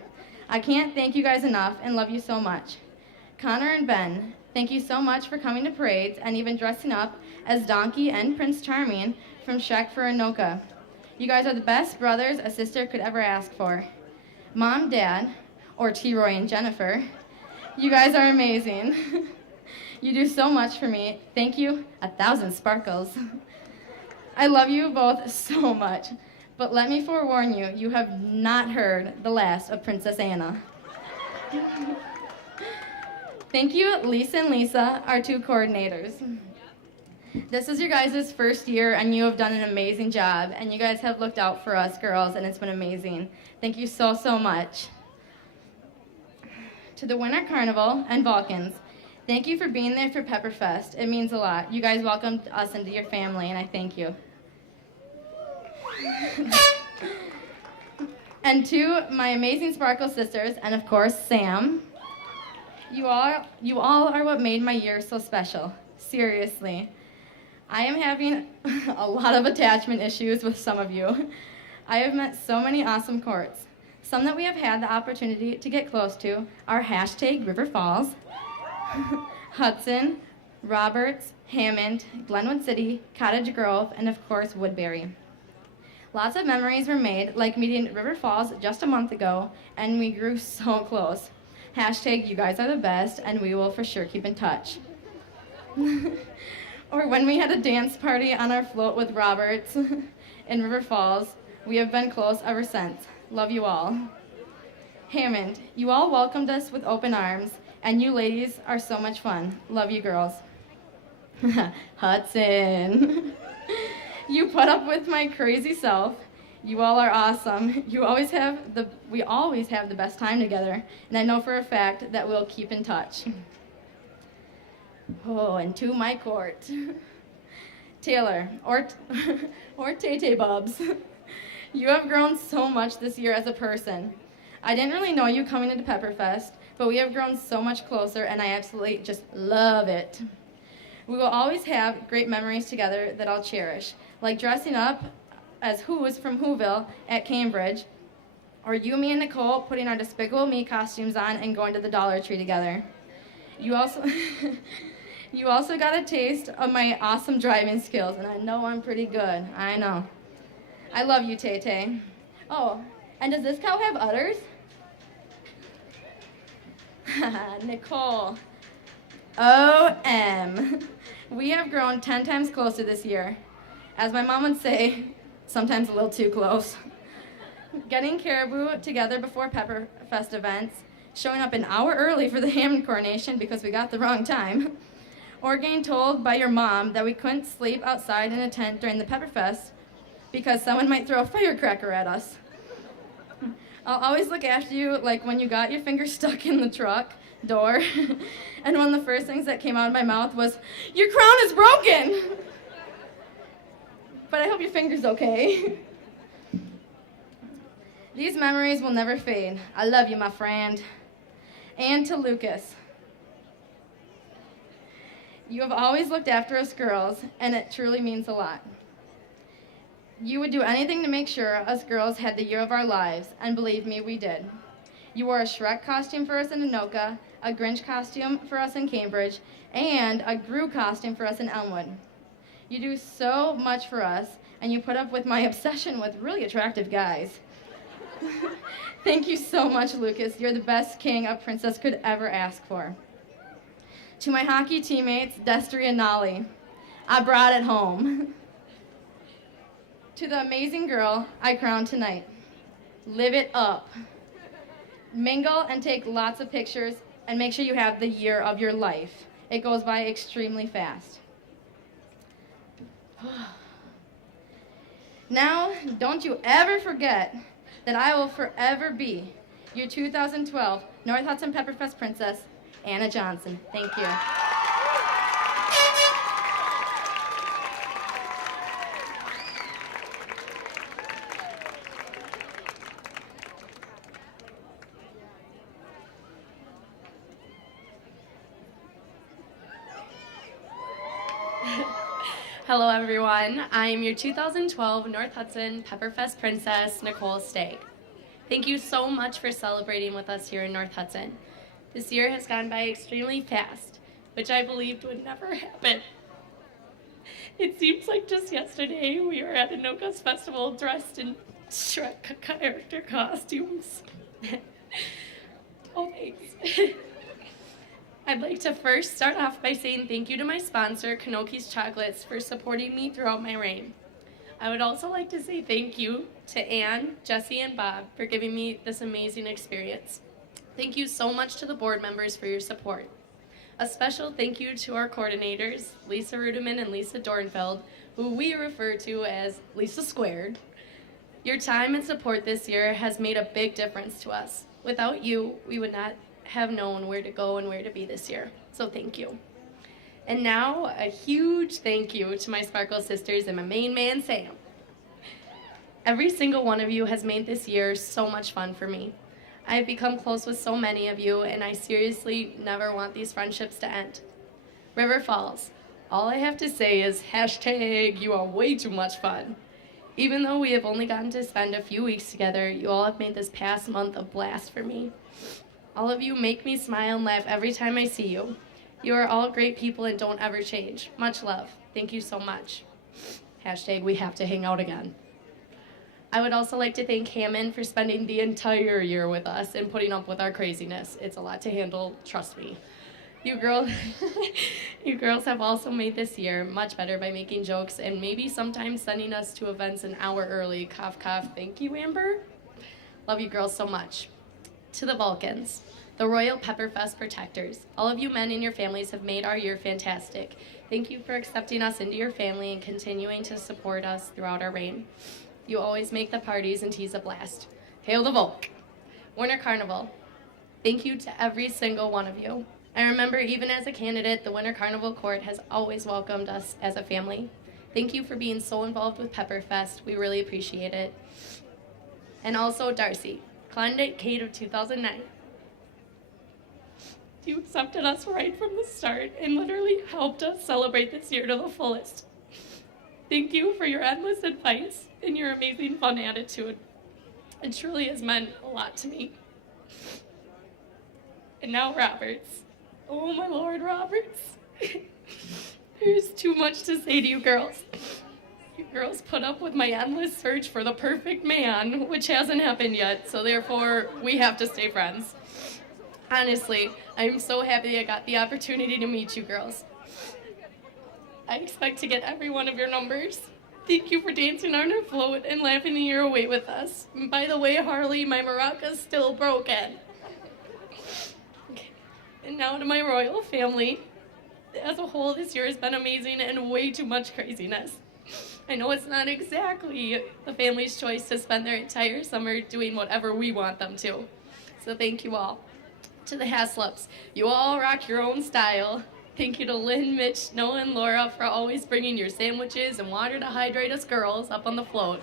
I can't thank you guys enough and love you so much. Connor and Ben, thank you so much for coming to parades and even dressing up as Donkey and Prince Charming from Shrek for Anoka. You guys are the best brothers a sister could ever ask for. Mom, Dad, or T-Roy and Jennifer, you guys are amazing. You do so much for me. Thank you 1,000 sparkles. I love you both so much, but let me forewarn you, you have not heard the last of Princess Anna. Thank you, Lisa and Lisa, our 2 coordinators. This is your guys' first year, and you have done an amazing job, and you guys have looked out for us girls, and it's been amazing. Thank you so, so much. To the Winter Carnival and Vulcans, thank you for being there for Pepperfest. It means a lot. You guys welcomed us into your family, and I thank you. And to my amazing Sparkle sisters, and of course, Sam, you all are what made my year so special. Seriously. I am having a lot of attachment issues with some of you. I have met so many awesome courts. Some that we have had the opportunity to get close to are #River Falls, Hudson, Roberts, Hammond, Glenwood City, Cottage Grove, and of course Woodbury. Lots of memories were made, like meeting River Falls just a month ago, and we grew so close. #you guys are the best, and we will for sure keep in touch. Or when we had a dance party on our float with Roberts in River Falls, we have been close ever since. Love you all. Hammond, you all welcomed us with open arms, and you ladies are so much fun. Love you girls. Hudson, you put up with my crazy self. You all are awesome. We always have the best time together, and I know for a fact that we'll keep in touch. Oh, and to my court, Taylor, or Tay Bubs, you have grown so much this year as a person. I didn't really know you coming into Pepperfest, but we have grown so much closer, and I absolutely just love it. We will always have great memories together that I'll cherish, like dressing up as Who's from Whoville at Cambridge, or you, me, and Nicole putting our Despicable Me costumes on and going to the Dollar Tree together. You also got a taste of my awesome driving skills, and I know I'm pretty good. I know. I love you, Tay Tay. Oh, and does this cow have udders? Nicole. O.M. We have grown 10 times closer this year. As my mom would say, sometimes a little too close. Getting Caribou together before Pepperfest events, showing up an hour early for the Hammond Coronation because we got the wrong time, or getting told by your mom that we couldn't sleep outside in a tent during the Pepperfest because someone might throw a firecracker at us. I'll always look after you like when you got your finger stuck in the truck door, and one of the first things that came out of my mouth was, "Your crown is broken!" but I hope your finger's okay. These memories will never fade. I love you, my friend. And to Lucas. You have always looked after us girls, and it truly means a lot. You would do anything to make sure us girls had the year of our lives, and believe me, we did. You wore a Shrek costume for us in Anoka, a Grinch costume for us in Cambridge, and a Gru costume for us in Elmwood. You do so much for us, and you put up with my obsession with really attractive guys. Thank you so much, Lucas. You're the best king a princess could ever ask for. To my hockey teammates, Destry and Nolly, I brought it home. To the amazing girl I crowned tonight, live it up. Mingle and take lots of pictures, and make sure you have the year of your life. It goes by extremely fast. Now, don't you ever forget that I will forever be your 2012 North Hudson Pepperfest Princess, Anna Johnson. Thank you. Hello everyone, I am your 2012 North Hudson Pepperfest Princess, Nicole Stagg. Thank you so much for celebrating with us here in North Hudson. This year has gone by extremely fast, which I believed would never happen. It seems like just yesterday we were at Anoka's festival dressed in Shrek character costumes. Oh, thanks. I'd like to first start off by saying thank you to my sponsor, Kanoki's Chocolates, for supporting me throughout my reign. I would also like to say thank you to Anne, Jesse, and Bob for giving me this amazing experience. Thank you so much to the board members for your support. A special thank you to our coordinators, Lisa Rudeman and Lisa Dornfeld, who we refer to as Lisa Squared. Your time and support this year has made a big difference to us. Without you, we would not have known where to go and where to be this year. So thank you. And now, a huge thank you to my Sparkle sisters and my main man, Sam. Every single one of you has made this year so much fun for me. I have become close with so many of you, and I seriously never want these friendships to end. River Falls, all I have to say is hashtag you are way too much fun. Even though we have only gotten to spend a few weeks together, you all have made this past month a blast for me. All of you make me smile and laugh every time I see you. You are all great people and don't ever change. Much love. Thank you so much. Hashtag we have to hang out again. I would also like to thank Hammond for spending the entire year with us and putting up with our craziness. It's a lot to handle, trust me. You girls have also made this year much better by making jokes and maybe sometimes sending us to events an hour early. Cough, cough. Thank you, Amber. Love you girls so much. To the Vulcans, the Royal Pepperfest Protectors, all of you men and your families have made our year fantastic. Thank you for accepting us into your family and continuing to support us throughout our reign. You always make the parties and teas a blast. Hail the Volk. Winter Carnival, thank you to every single one of you. I remember even as a candidate, the Winter Carnival Court has always welcomed us as a family. Thank you for being so involved with Pepperfest. We really appreciate it. And also Darcy, Klondike Kate of 2009. You accepted us right from the start and literally helped us celebrate this year to the fullest. Thank you for your endless advice and your amazing fun attitude. It truly has meant a lot to me. And now Roberts. Oh my Lord, Roberts. There's too much to say to you girls. You girls put up with my endless search for the perfect man, which hasn't happened yet, so therefore we have to stay friends. Honestly, I'm so happy I got the opportunity to meet you girls. I expect to get every one of your numbers. Thank you for dancing on our float and laughing the year away with us. And by the way, Harley, my maraca's still broken. Okay. And now to my royal family. As a whole, this year has been amazing and way too much craziness. I know it's not exactly the family's choice to spend their entire summer doing whatever we want them to. So thank you all. To the Haslups, you all rock your own style. Thank you to Lynn, Mitch, Noah, and Laura for always bringing your sandwiches and water to hydrate us girls up on the float.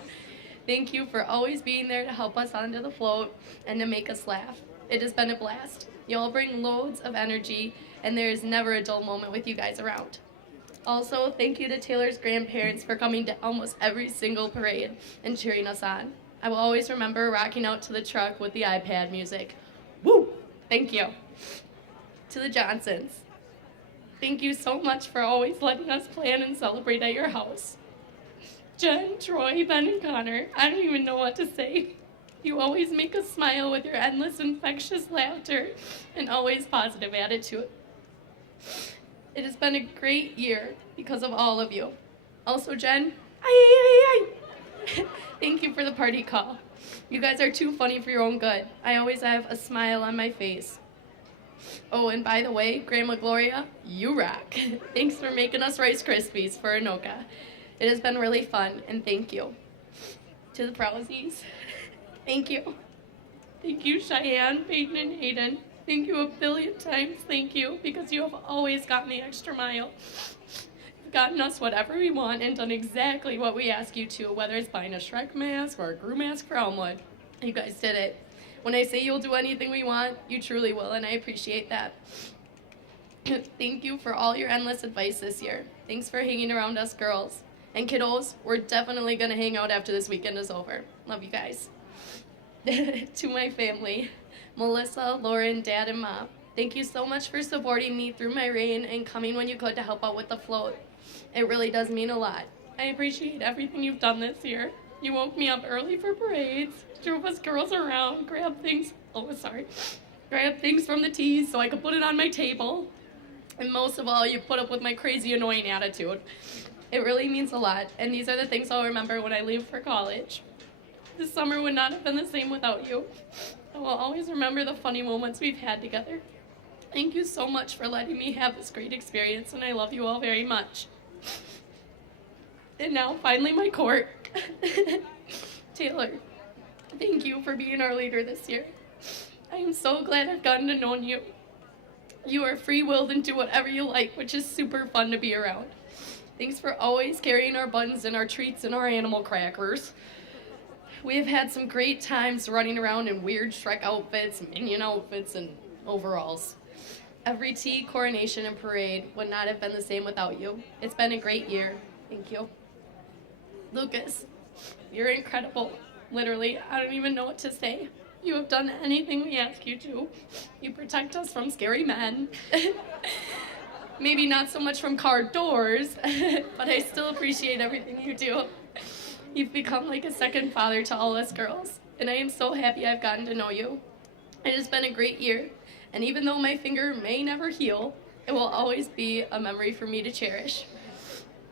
Thank you for always being there to help us onto the float and to make us laugh. It has been a blast. You all bring loads of energy, and there is never a dull moment with you guys around. Also, thank you to Taylor's grandparents for coming to almost every single parade and cheering us on. I will always remember rocking out to the truck with the iPad music. Woo! Thank you. To the Johnsons. Thank you so much for always letting us plan and celebrate at your house. Jen, Troy, Ben, and Connor, I don't even know what to say. You always make us smile with your endless infectious laughter and always positive attitude. It has been a great year because of all of you. Also, Jen, thank you for the party call. You guys are too funny for your own good. I always have a smile on my face. Oh, and by the way, Grandma Gloria, you rock. Thanks for making us Rice Krispies for Anoka. It has been really fun, and thank you. To the Prowsies, thank you. Thank you, Cheyenne, Peyton, and Hayden. Thank you a billion times, thank you, because you have always gotten the extra mile. You've gotten us whatever we want and done exactly what we ask you to, whether it's buying a Shrek mask or a Gru mask for Elmwood. You guys did it. When I say you'll do anything we want, you truly will, and I appreciate that. Thank you for all your endless advice this year. Thanks for hanging around us girls. And kiddos, we're definitely going to hang out after this weekend is over. Love you guys. To my family, Melissa, Lauren, Dad, and Mom, thank you so much for supporting me through my rain and coming when you could to help out with the float. It really does mean a lot. I appreciate everything you've done this year. You woke me up early for parades, drove us girls around, grabbed things from the tees so I could put it on my table. And most of all, you put up with my crazy annoying attitude. It really means a lot, and these are the things I'll remember when I leave for college. This summer would not have been the same without you. I will always remember the funny moments we've had together. Thank you so much for letting me have this great experience, and I love you all very much. And now, finally, my court. Taylor, thank you for being our leader this year. I am so glad I've gotten to know you. You are free-willed and do whatever you like, which is super fun to be around. Thanks for always carrying our buns and our treats and our animal crackers. We have had some great times running around in weird Shrek outfits, Minion outfits, and overalls. Every tea, coronation, and parade would not have been the same without you. It's been a great year. Thank you. Lucas, you're incredible. Literally, I don't even know what to say. You have done anything we ask you to. You protect us from scary men. Maybe not so much from car doors, but I still appreciate everything you do. You've become like a second father to all us girls, and I am so happy I've gotten to know you. It has been a great year, and even though my finger may never heal, it will always be a memory for me to cherish.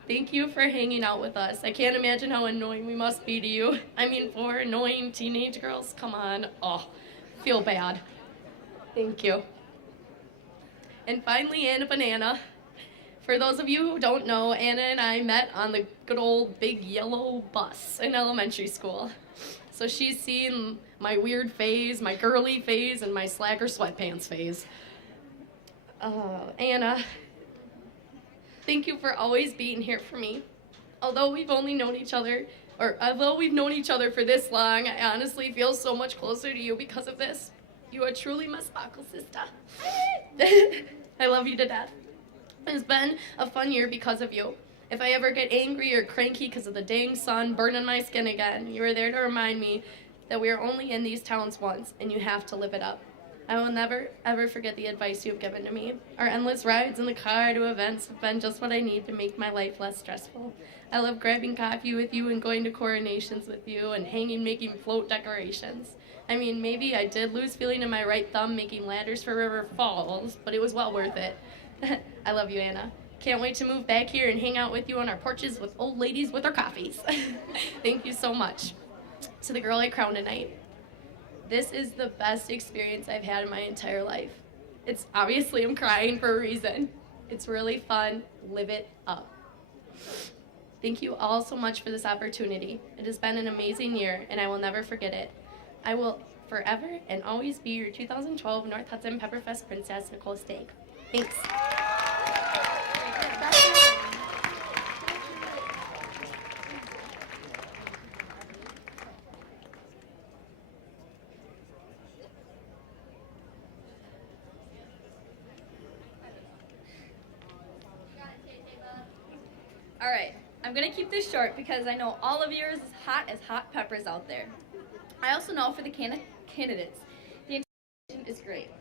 Thank you for hanging out with us. I can't imagine how annoying we must be to you. I mean, 4 annoying teenage girls, come on. Oh, feel bad. Thank you. And finally, Anna Banana. For those of you who don't know, Anna and I met on the good old big yellow bus in elementary school. So she's seen my weird phase, my girly phase, and my slacker sweatpants phase. Anna, thank you for always being here for me. Although we've known each other for this long, I honestly feel so much closer to you because of this. You are truly my sparkle sister. I love you to death. It's been a fun year because of you. If I ever get angry or cranky because of the dang sun burning my skin again, you are there to remind me that we are only in these towns once, and you have to live it up. I will never, ever forget the advice you've given to me. Our endless rides in the car to events have been just what I need to make my life less stressful. I love grabbing coffee with you and going to coronations with you and making float decorations. I mean, maybe I did lose feeling in my right thumb making ladders for River Falls, but it was well worth it. I love you, Anna. Can't wait to move back here and hang out with you on our porches with old ladies with their coffees. Thank you so much. To the girl I crowned tonight. This is the best experience I've had in my entire life. It's obviously I'm crying for a reason. It's really fun. Live it up. Thank you all so much for this opportunity. It has been an amazing year, and I will never forget it. I will forever and always be your 2012 North Hudson Pepperfest Princess, Nicole Stagg. Thanks. All right, I'm gonna keep this short because I know all of you are as hot peppers out there. I also know for the candidates, the invitation is great.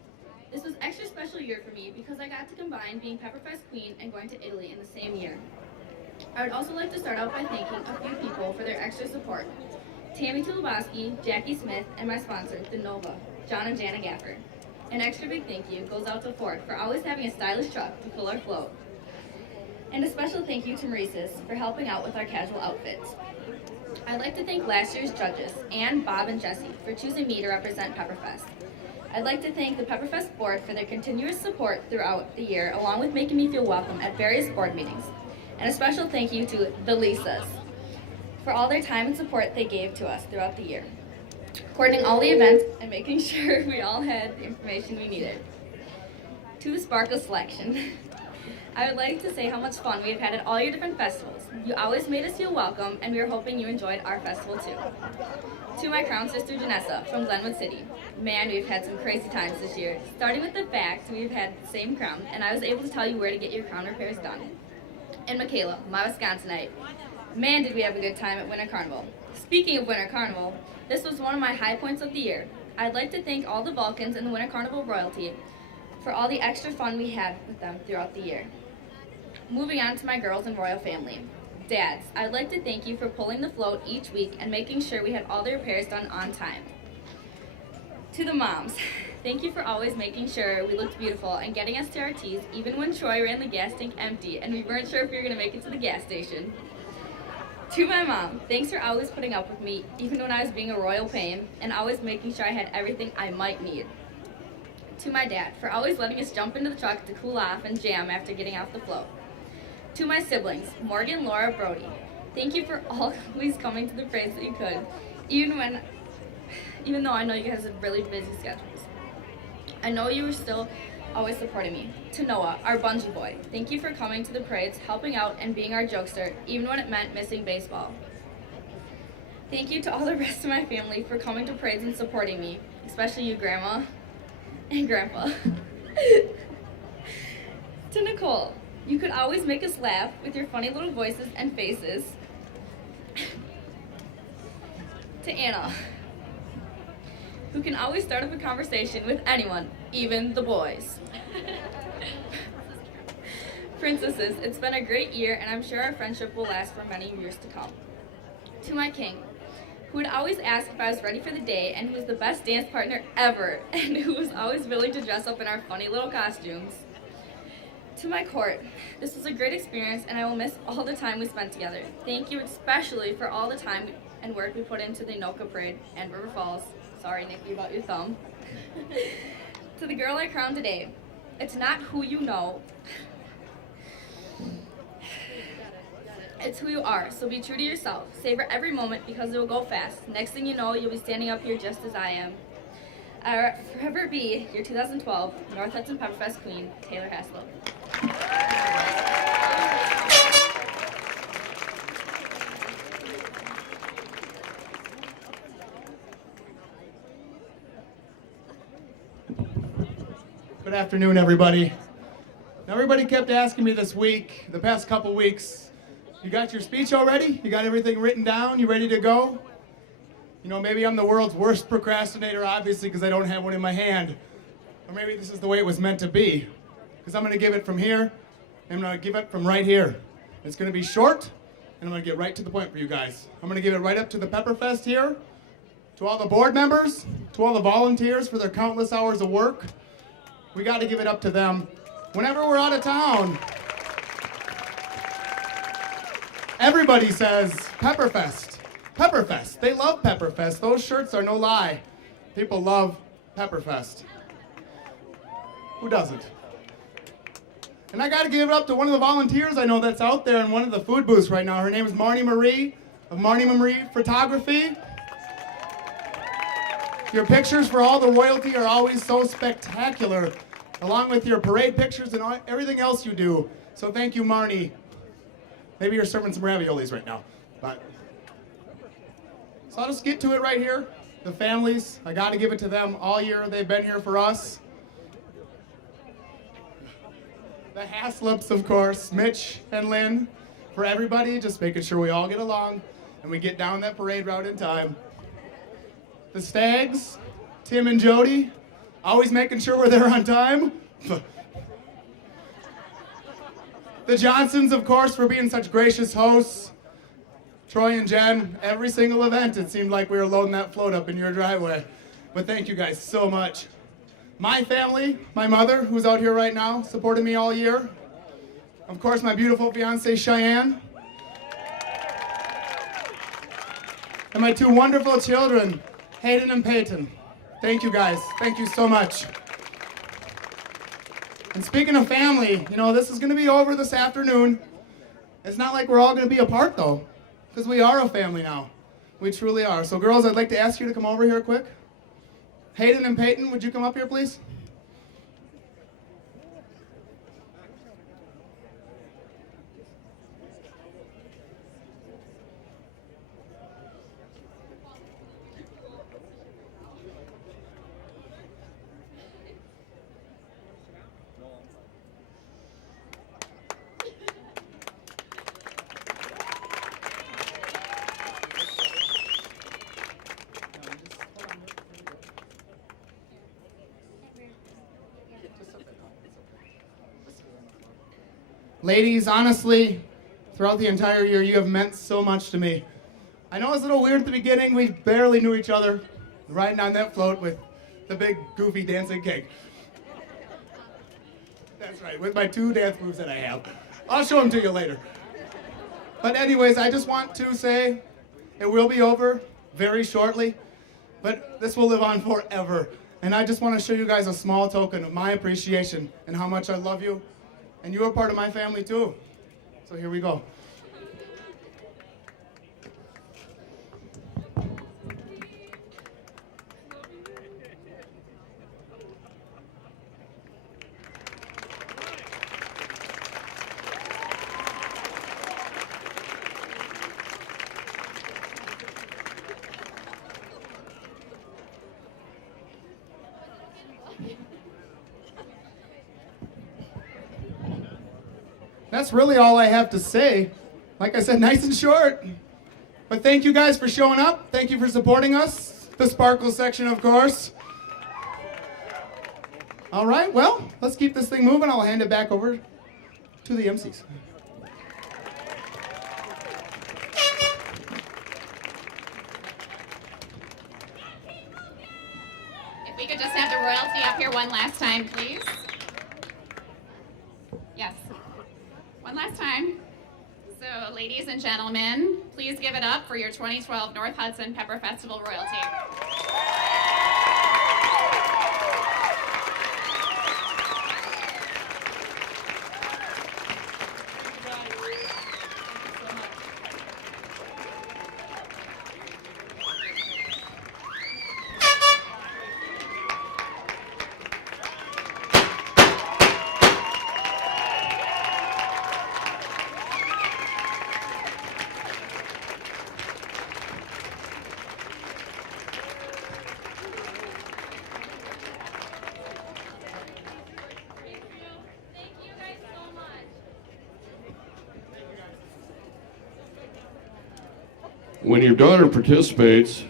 This was extra special year for me because I got to combine being Pepperfest Queen and going to Italy in the same year. I would also like to start out by thanking a few people for their extra support. Tammy Tuloboski, Jackie Smith, and my sponsor, The Nova, John and Jana Gaffer. An extra big thank you goes out to Ford for always having a stylish truck to fill our float. And a special thank you to Maurice's for helping out with our casual outfits. I'd like to thank last year's judges, Ann, Bob, and Jesse, for choosing me to represent Pepperfest. I'd like to thank the Pepperfest board for their continuous support throughout the year, along with making me feel welcome at various board meetings. And a special thank you to the Lisas for all their time and support they gave to us throughout the year, coordinating all the events and making sure we all had the information we needed. To the Sparkle selection, I would like to say how much fun we have had at all your different festivals. You always made us feel welcome, and we are hoping you enjoyed our festival too. To my crown sister Janessa from Glenwood City. Man, we've had some crazy times this year, starting with the fact we've had the same crown, and I was able to tell you where to get your crown repairs done. And Michaela, my Wisconsinite. Man, did we have a good time at Winter Carnival. Speaking of Winter Carnival, this was one of my high points of the year. I'd like to thank all the Vulcans and the Winter Carnival royalty for all the extra fun we had with them throughout the year. Moving on to my girls and royal family. Dads, I'd like to thank you for pulling the float each week and making sure we had all the repairs done on time. To the moms, thank you for always making sure we looked beautiful and getting us to our teas even when Troy ran the gas tank empty and we weren't sure if we were going to make it to the gas station. To my mom, thanks for always putting up with me even when I was being a royal pain and always making sure I had everything I might need. To my dad, for always letting us jump into the truck to cool off and jam after getting off the float. To my siblings, Morgan, Laura, Brody, thank you for always coming to the parades that you could, even though I know you guys have really busy schedules. I know you were still always supporting me. To Noah, our bungee boy, thank you for coming to the parades, helping out, and being our jokester, even when it meant missing baseball. Thank you to all the rest of my family for coming to parades and supporting me, especially you, Grandma and Grandpa. To Nicole, you could always make us laugh with your funny little voices and faces. To Anna, who can always start up a conversation with anyone, even the boys. Princesses, it's been a great year, and I'm sure our friendship will last for many years to come. To my king, who would always ask if I was ready for the day, and who was the best dance partner ever, and who was always willing to dress up in our funny little costumes. To my court, this was a great experience, and I will miss all the time we spent together. Thank you especially for all the time and work we put into the Anoka Parade and River Falls. Sorry, Nikki, about your thumb. To the girl I crowned today, it's not who you know, it's who you are, so be true to yourself. Savor every moment because it will go fast. Next thing you know, you'll be standing up here just as I am. I'll forever be your 2012 North Hudson Pepperfest Queen, Taylor Haslip. Good afternoon, everybody. Now, everybody kept asking me this week, the past couple weeks, you got your speech already? You got everything written down? You ready to go? You know, maybe I'm the world's worst procrastinator, obviously, because I don't have one in my hand. Or maybe this is the way it was meant to be. Because I'm going to give it from here, and I'm going to give it from right here. It's going to be short, and I'm going to get right to the point for you guys. I'm going to give it right up to the Pepperfest here, to all the board members, to all the volunteers for their countless hours of work. We got to give it up to them. Whenever we're out of town, everybody says Pepperfest. Pepperfest. They love Pepperfest. Those shirts are no lie. People love Pepperfest. Who doesn't? And I got to give it up to one of the volunteers I know that's out there in one of the food booths right now. Her name is Marnie Marie of Marnie Marie Photography. Your pictures for all the royalty are always so spectacular, along with your parade pictures and everything else you do. So thank you, Marnie. Maybe you're serving some raviolis right now. But so I'll just get to it right here. The families, I got to give it to them all year. They've been here for us. The Haslips, of course, Mitch and Lynn, for for everybody, just making sure we all get along and we get down that parade route in time. The Stags, Tim and Jody, always making sure we're there on time. The Johnsons, of course, for being such gracious hosts. Troy and Jen, every single event, it seemed like we were loading that float up in your driveway. But thank you guys so much. My family, my mother, who's out here right now, supported me all year. Of course, my beautiful fiance, Cheyenne. And my two wonderful children, Hayden and Peyton. Thank you guys. Thank you so much. And speaking of family, you know, this is going to be over this afternoon. It's not like we're all going to be apart, though, because we are a family now. We truly are. So, girls, I'd like to ask you to come over here quick. Hayden and Peyton, would you come up here, please? Ladies, honestly, throughout the entire year, you have meant so much to me. I know it was a little weird at the beginning. We barely knew each other, riding on that float with the big, goofy dancing cake. That's right, with my two dance moves that I have. I'll show them to you later. But anyways, I just want to say it will be over very shortly, but this will live on forever. And I just want to show you guys a small token of my appreciation and how much I love you. And you are part of my family too. So here we go. That's really all I have to say. Like I said, nice and short. But thank you guys for showing up. Thank you for supporting us. The Sparkle section, of course. All right, well, let's keep this thing moving. I'll hand it back over to the MCs. If we could just have the royalty up here one last time, please. Yes. One last time. So, ladies and gentlemen, please give it up for your 2012 North Hudson Pepper Festival royalty. When your daughter participates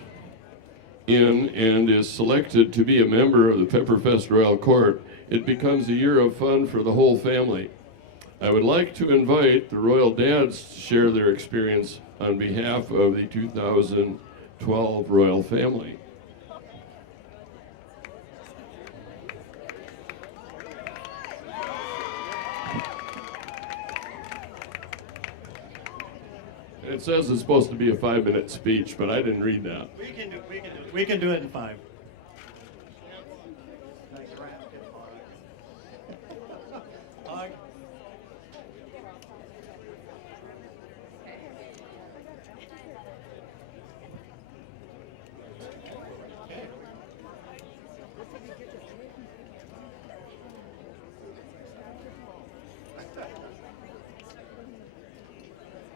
in and is selected to be a member of the Pepperfest Royal Court, it becomes a year of fun for the whole family. I would like to invite the Royal Dads to share their experience on behalf of the 2012 Royal family. It says it's supposed to be a 5-minute speech, but I didn't read that. We can do it in 5.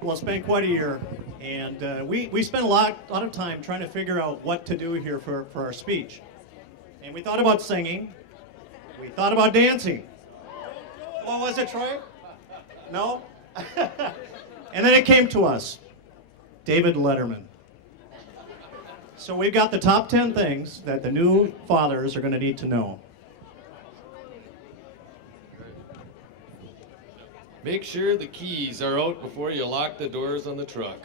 Well, it's been quite a year, and we spent a lot of time trying to figure out what to do here for our speech. And we thought about singing. We thought about dancing. What was it, Troy? No? And then it came to us, David Letterman. So we've got the top 10 things that the new fathers are going to need to know. Make sure the keys are out before you lock the doors on the truck.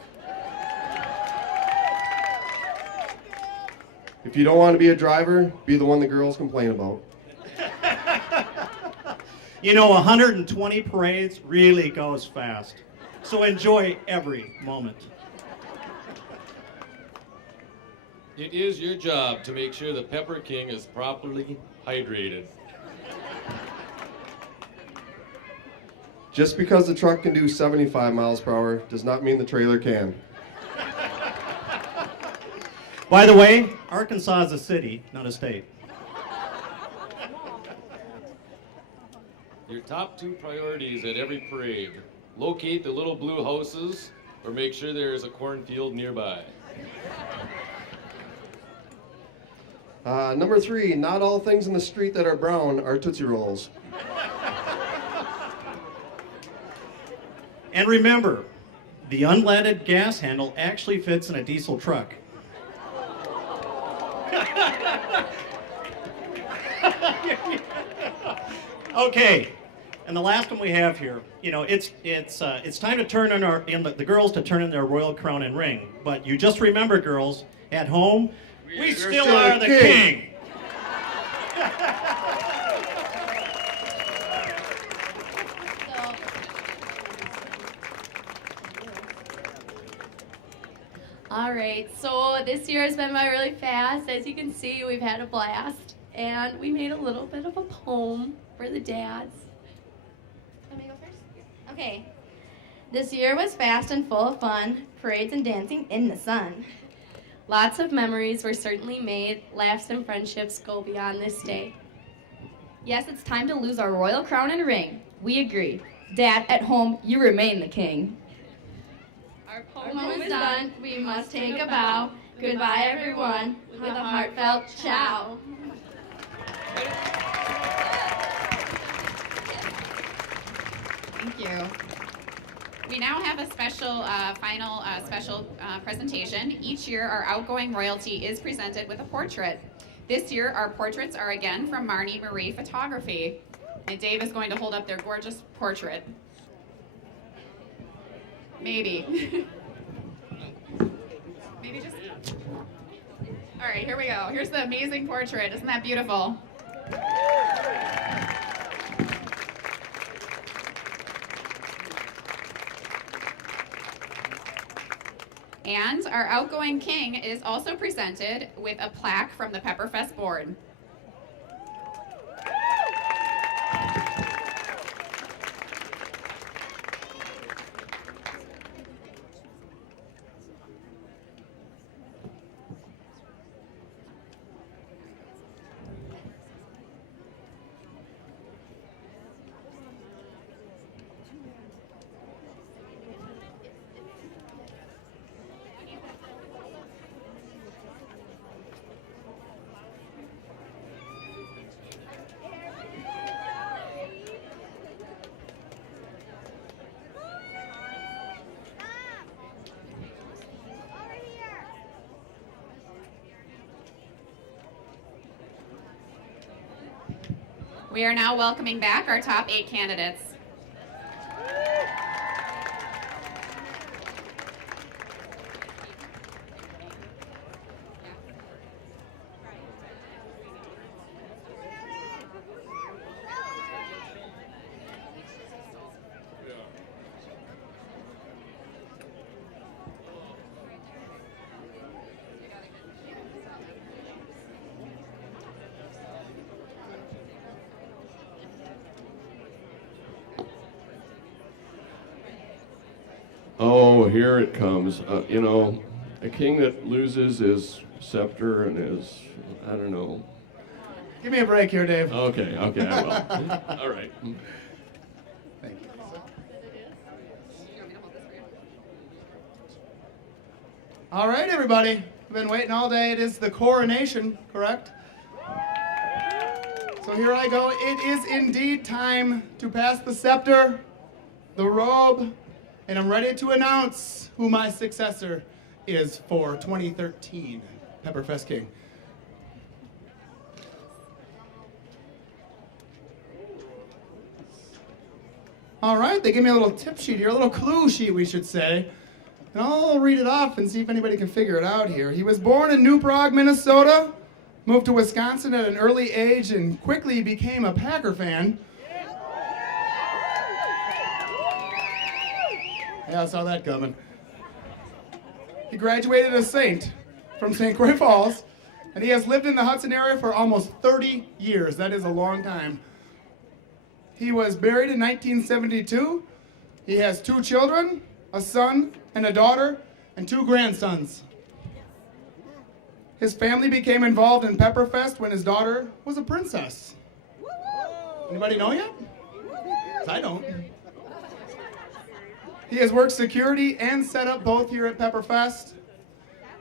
If you don't want to be a driver, be the one the girls complain about. You know, 120 parades really goes fast. So enjoy every moment. It is your job to make sure the Pepper King is properly hydrated. Just because the truck can do 75 miles per hour does not mean the trailer can. By the way, Arkansas is a city, not a state. Your top 2 priorities at every parade. Locate the little blue houses or make sure there is a cornfield nearby. Number 3, not all things in the street that are brown are Tootsie Rolls. And remember, the unleaded gas handle actually fits in a diesel truck. Okay, and the last one we have here, you know, it's time to turn in the girls to turn in their royal crown and ring. But you just remember, girls, at home, we still are the king. All right, so this year has been by really fast. As you can see, we've had a blast, and we made a little bit of a poem for the dads. Let me go first? Okay. This year was fast and full of fun, parades and dancing in the sun. Lots of memories were certainly made. Laughs and friendships go beyond this day. Yes, it's time to lose our royal crown and ring. We agree. Dad, at home, you remain the king. Our poem is done. We must take a bow. Goodbye, everyone, with a heartfelt ciao. Thank you. We now have a special, final special presentation. Each year, our outgoing royalty is presented with a portrait. This year, our portraits are again from Marnie Marie Photography. And Dave is going to hold up their gorgeous portrait. Maybe. Maybe just... All right, here we go. Here's the amazing portrait. Isn't that beautiful? And our outgoing king is also presented with a plaque from the Pepperfest board. We are now welcoming back our top 8 candidates. Oh, here it comes. You know, a king that loses his scepter and his, I don't know. Give me a break here, Dave. Okay, I will. All right. Thank you. All right, everybody. We've been waiting all day. It is the coronation, correct? So here I go. It is indeed time to pass the scepter, the robe, And I'm ready to announce who my successor is for 2013 Pepperfest King. All right, they give me a little tip sheet here, a little clue sheet, we should say. And I'll read it off and see if anybody can figure it out here. He was born in New Prague, Minnesota, moved to Wisconsin at an early age, and quickly became a Packer fan. Yeah, I saw that coming. He graduated as Saint from St. Croix Falls, and he has lived in the Hudson area for almost 30 years. That is a long time. He was married in 1972. He has 2 children, a son and a daughter, and 2 grandsons. His family became involved in Pepperfest when his daughter was a princess. Anybody know yet? 'Cause I don't. He has worked security and set up both here at Pepperfest.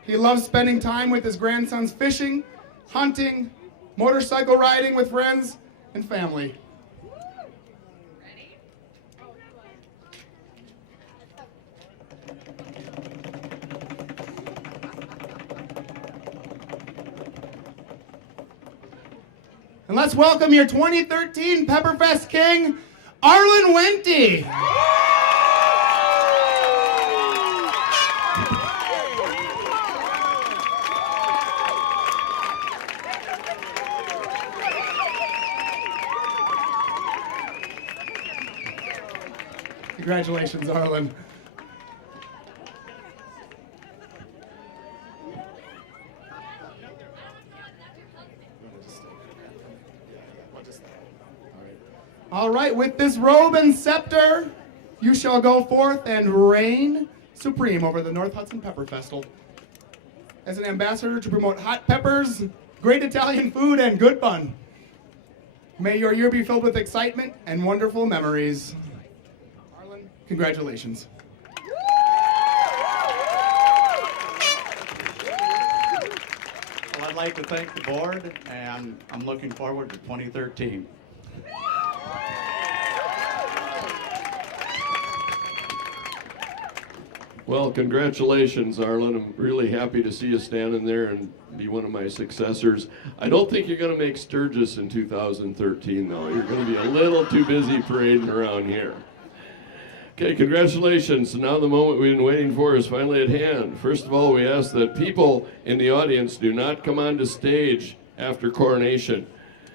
He loves spending time with his grandsons fishing, hunting, motorcycle riding with friends and family. And let's welcome your 2013 Pepperfest King, Arlen Wente. Congratulations, Arlen. All right, with this robe and scepter, you shall go forth and reign supreme over the North Hudson Pepper Festival. As an ambassador to promote hot peppers, great Italian food, and good fun. May your year be filled with excitement and wonderful memories. Arlen, congratulations. Well, I'd like to thank the board, and I'm looking forward to 2013. Well, congratulations, Arlen. I'm really happy to see you standing there and be one of my successors. I don't think you're going to make Sturgis in 2013, though. You're going to be a little too busy parading around here. Okay, congratulations. Now the moment we've been waiting for is finally at hand. First of all, we ask that people in the audience do not come onto stage after coronation.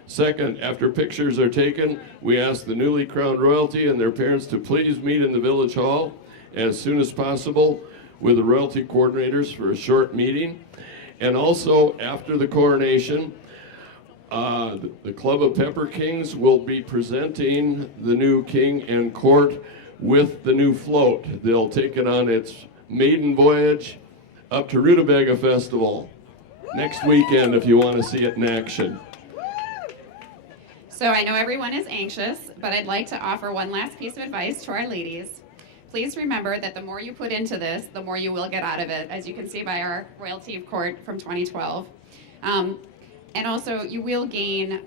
Second, after pictures are taken, we ask the newly crowned royalty and their parents to please meet in the Village Hall as soon as possible with the royalty coordinators for a short meeting. And also, after the coronation, the Club of Pepper Kings will be presenting the new king and court with the new float. They'll take it on its maiden voyage up to Rutabaga Festival next weekend if you want to see it in action. So I know everyone is anxious, but I'd like to offer one last piece of advice to our ladies. Please remember that the more you put into this, the more you will get out of it, as you can see by our royalty of court from 2012. And also, you will gain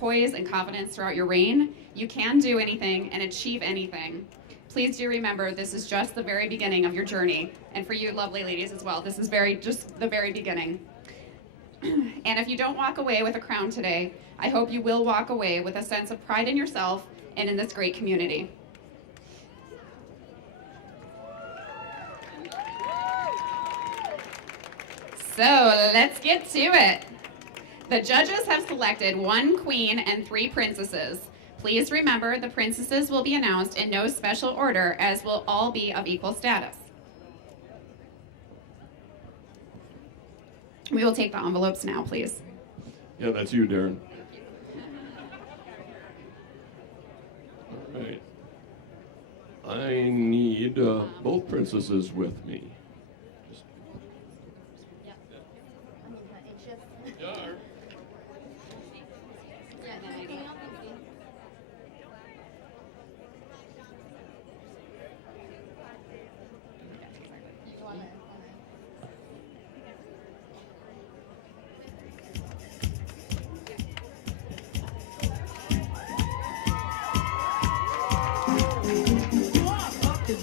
poise and confidence throughout your reign. You can do anything and achieve anything. Please do remember this is just the very beginning of your journey. And for you lovely ladies as well, this is just the very beginning. And if you don't walk away with a crown today, I hope you will walk away with a sense of pride in yourself and in this great community. So let's get to it. The judges have selected 1 queen and 3 princesses. Please remember the princesses will be announced in no special order, as will all be of equal status. We will take the envelopes now, please. Yeah, that's you, Darren. All right. I need both princesses with me.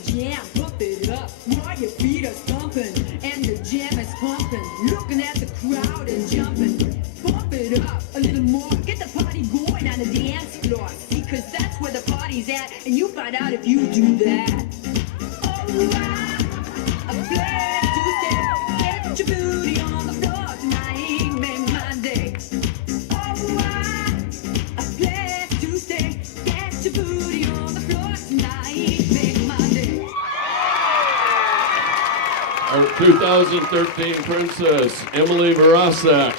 Yeah. 'cause that's where the party's at, and you find out if you do that. Oh, a place to stay. Get your booty on the floor tonight, make my day. Oh, a place to stay. Get your booty on the floor tonight, make my day. Our 2013 Princess, Emily Verasak.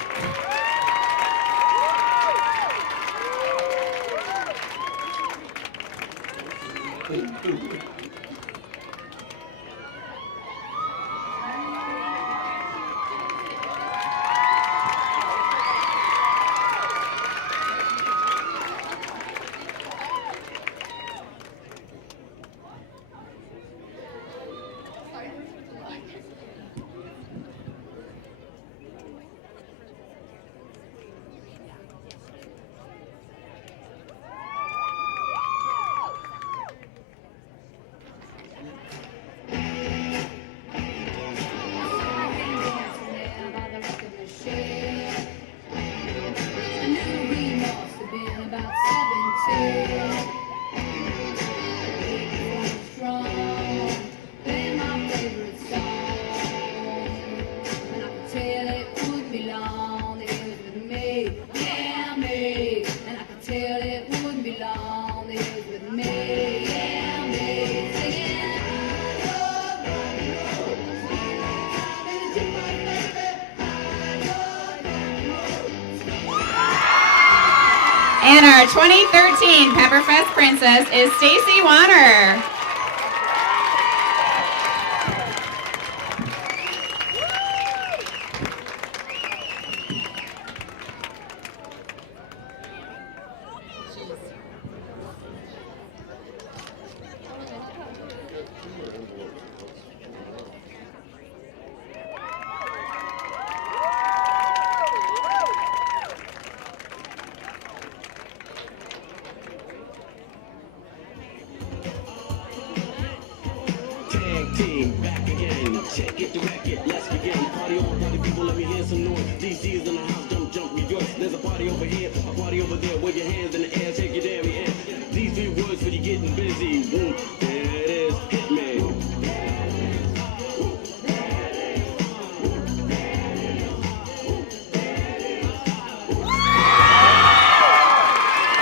And our 2013 Pepperfest Princess is Stacy Warner.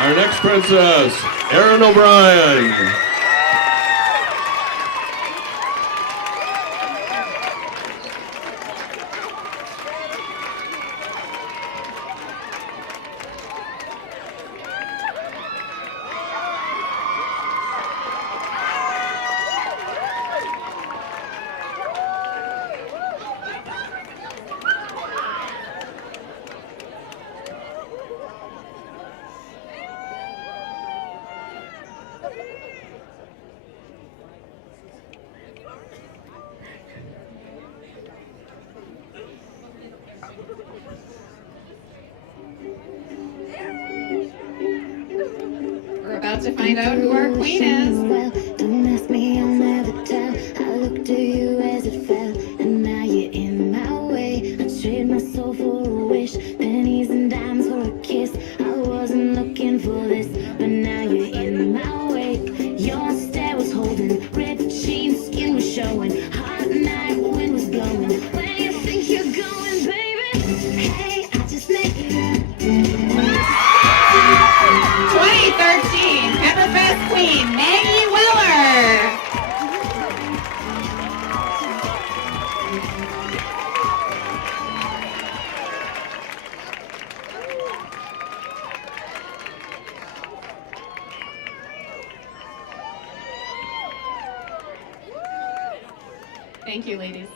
Our next princess, Erin O'Brien. We're about to find out who our queen is. Well, don't ask me, I'll never tell. I looked to you as it fell, and now you're in my way. I trade my soul for a wish, pennies and dimes for a kiss. I wasn't looking for this, but now you're in my way. Your stare was holding, red jeans, skin was showing. Hot night, wind was blowing. Where do you think you're going, baby? Hey, I just met you. 2013 Pepperfest Queen, Maggie Weller. Thank you, ladies.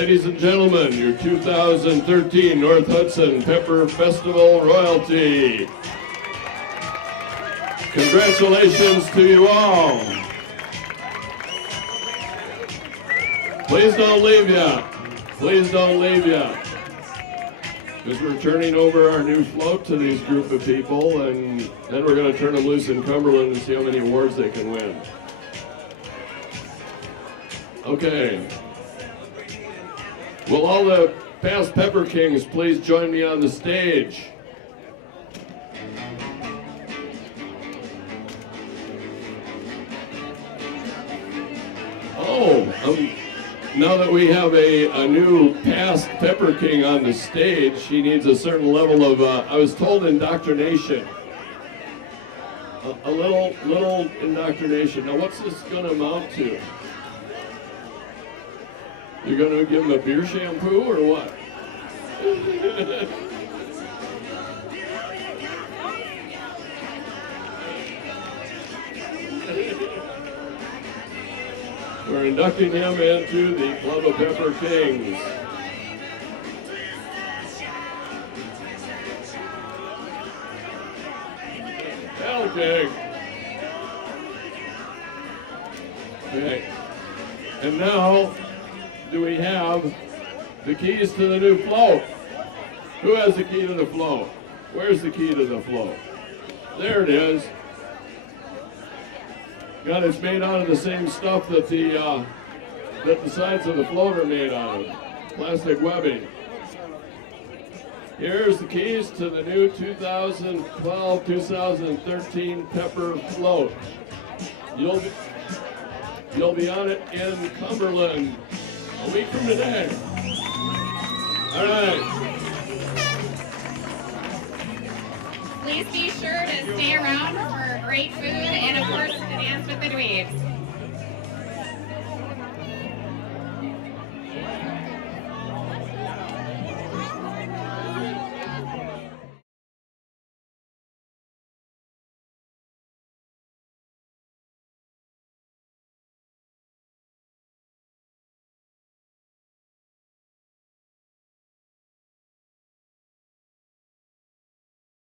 Ladies and gentlemen, your 2013 North Hudson Pepper Festival royalty. Congratulations to you all. Please don't leave yet. Please don't leave yet. Because we're turning over our new float to these group of people, and then we're going to turn them loose in Cumberland and see how many awards they can win. Okay. Will all the past Pepper Kings please join me on the stage? Oh, now that we have a new past Pepper King on the stage, he needs a certain level of, I was told, indoctrination. A little indoctrination. Now what's this going to amount to? You're going to give him a beer shampoo or what? We're inducting him into the Club of Pepper Kings. Hell King. Okay. And now, do we have the keys to the new float? Who has the key to the float? Where's the key to the float? There it is. God, it's made out of the same stuff that the sides of the float are made out of. Plastic webbing. Here's the keys to the new 2012-2013 Pepper float. You'll be on it in Cumberland a week from today. All right. Please be sure to stay around for great food and, of course, to dance with the dweebs.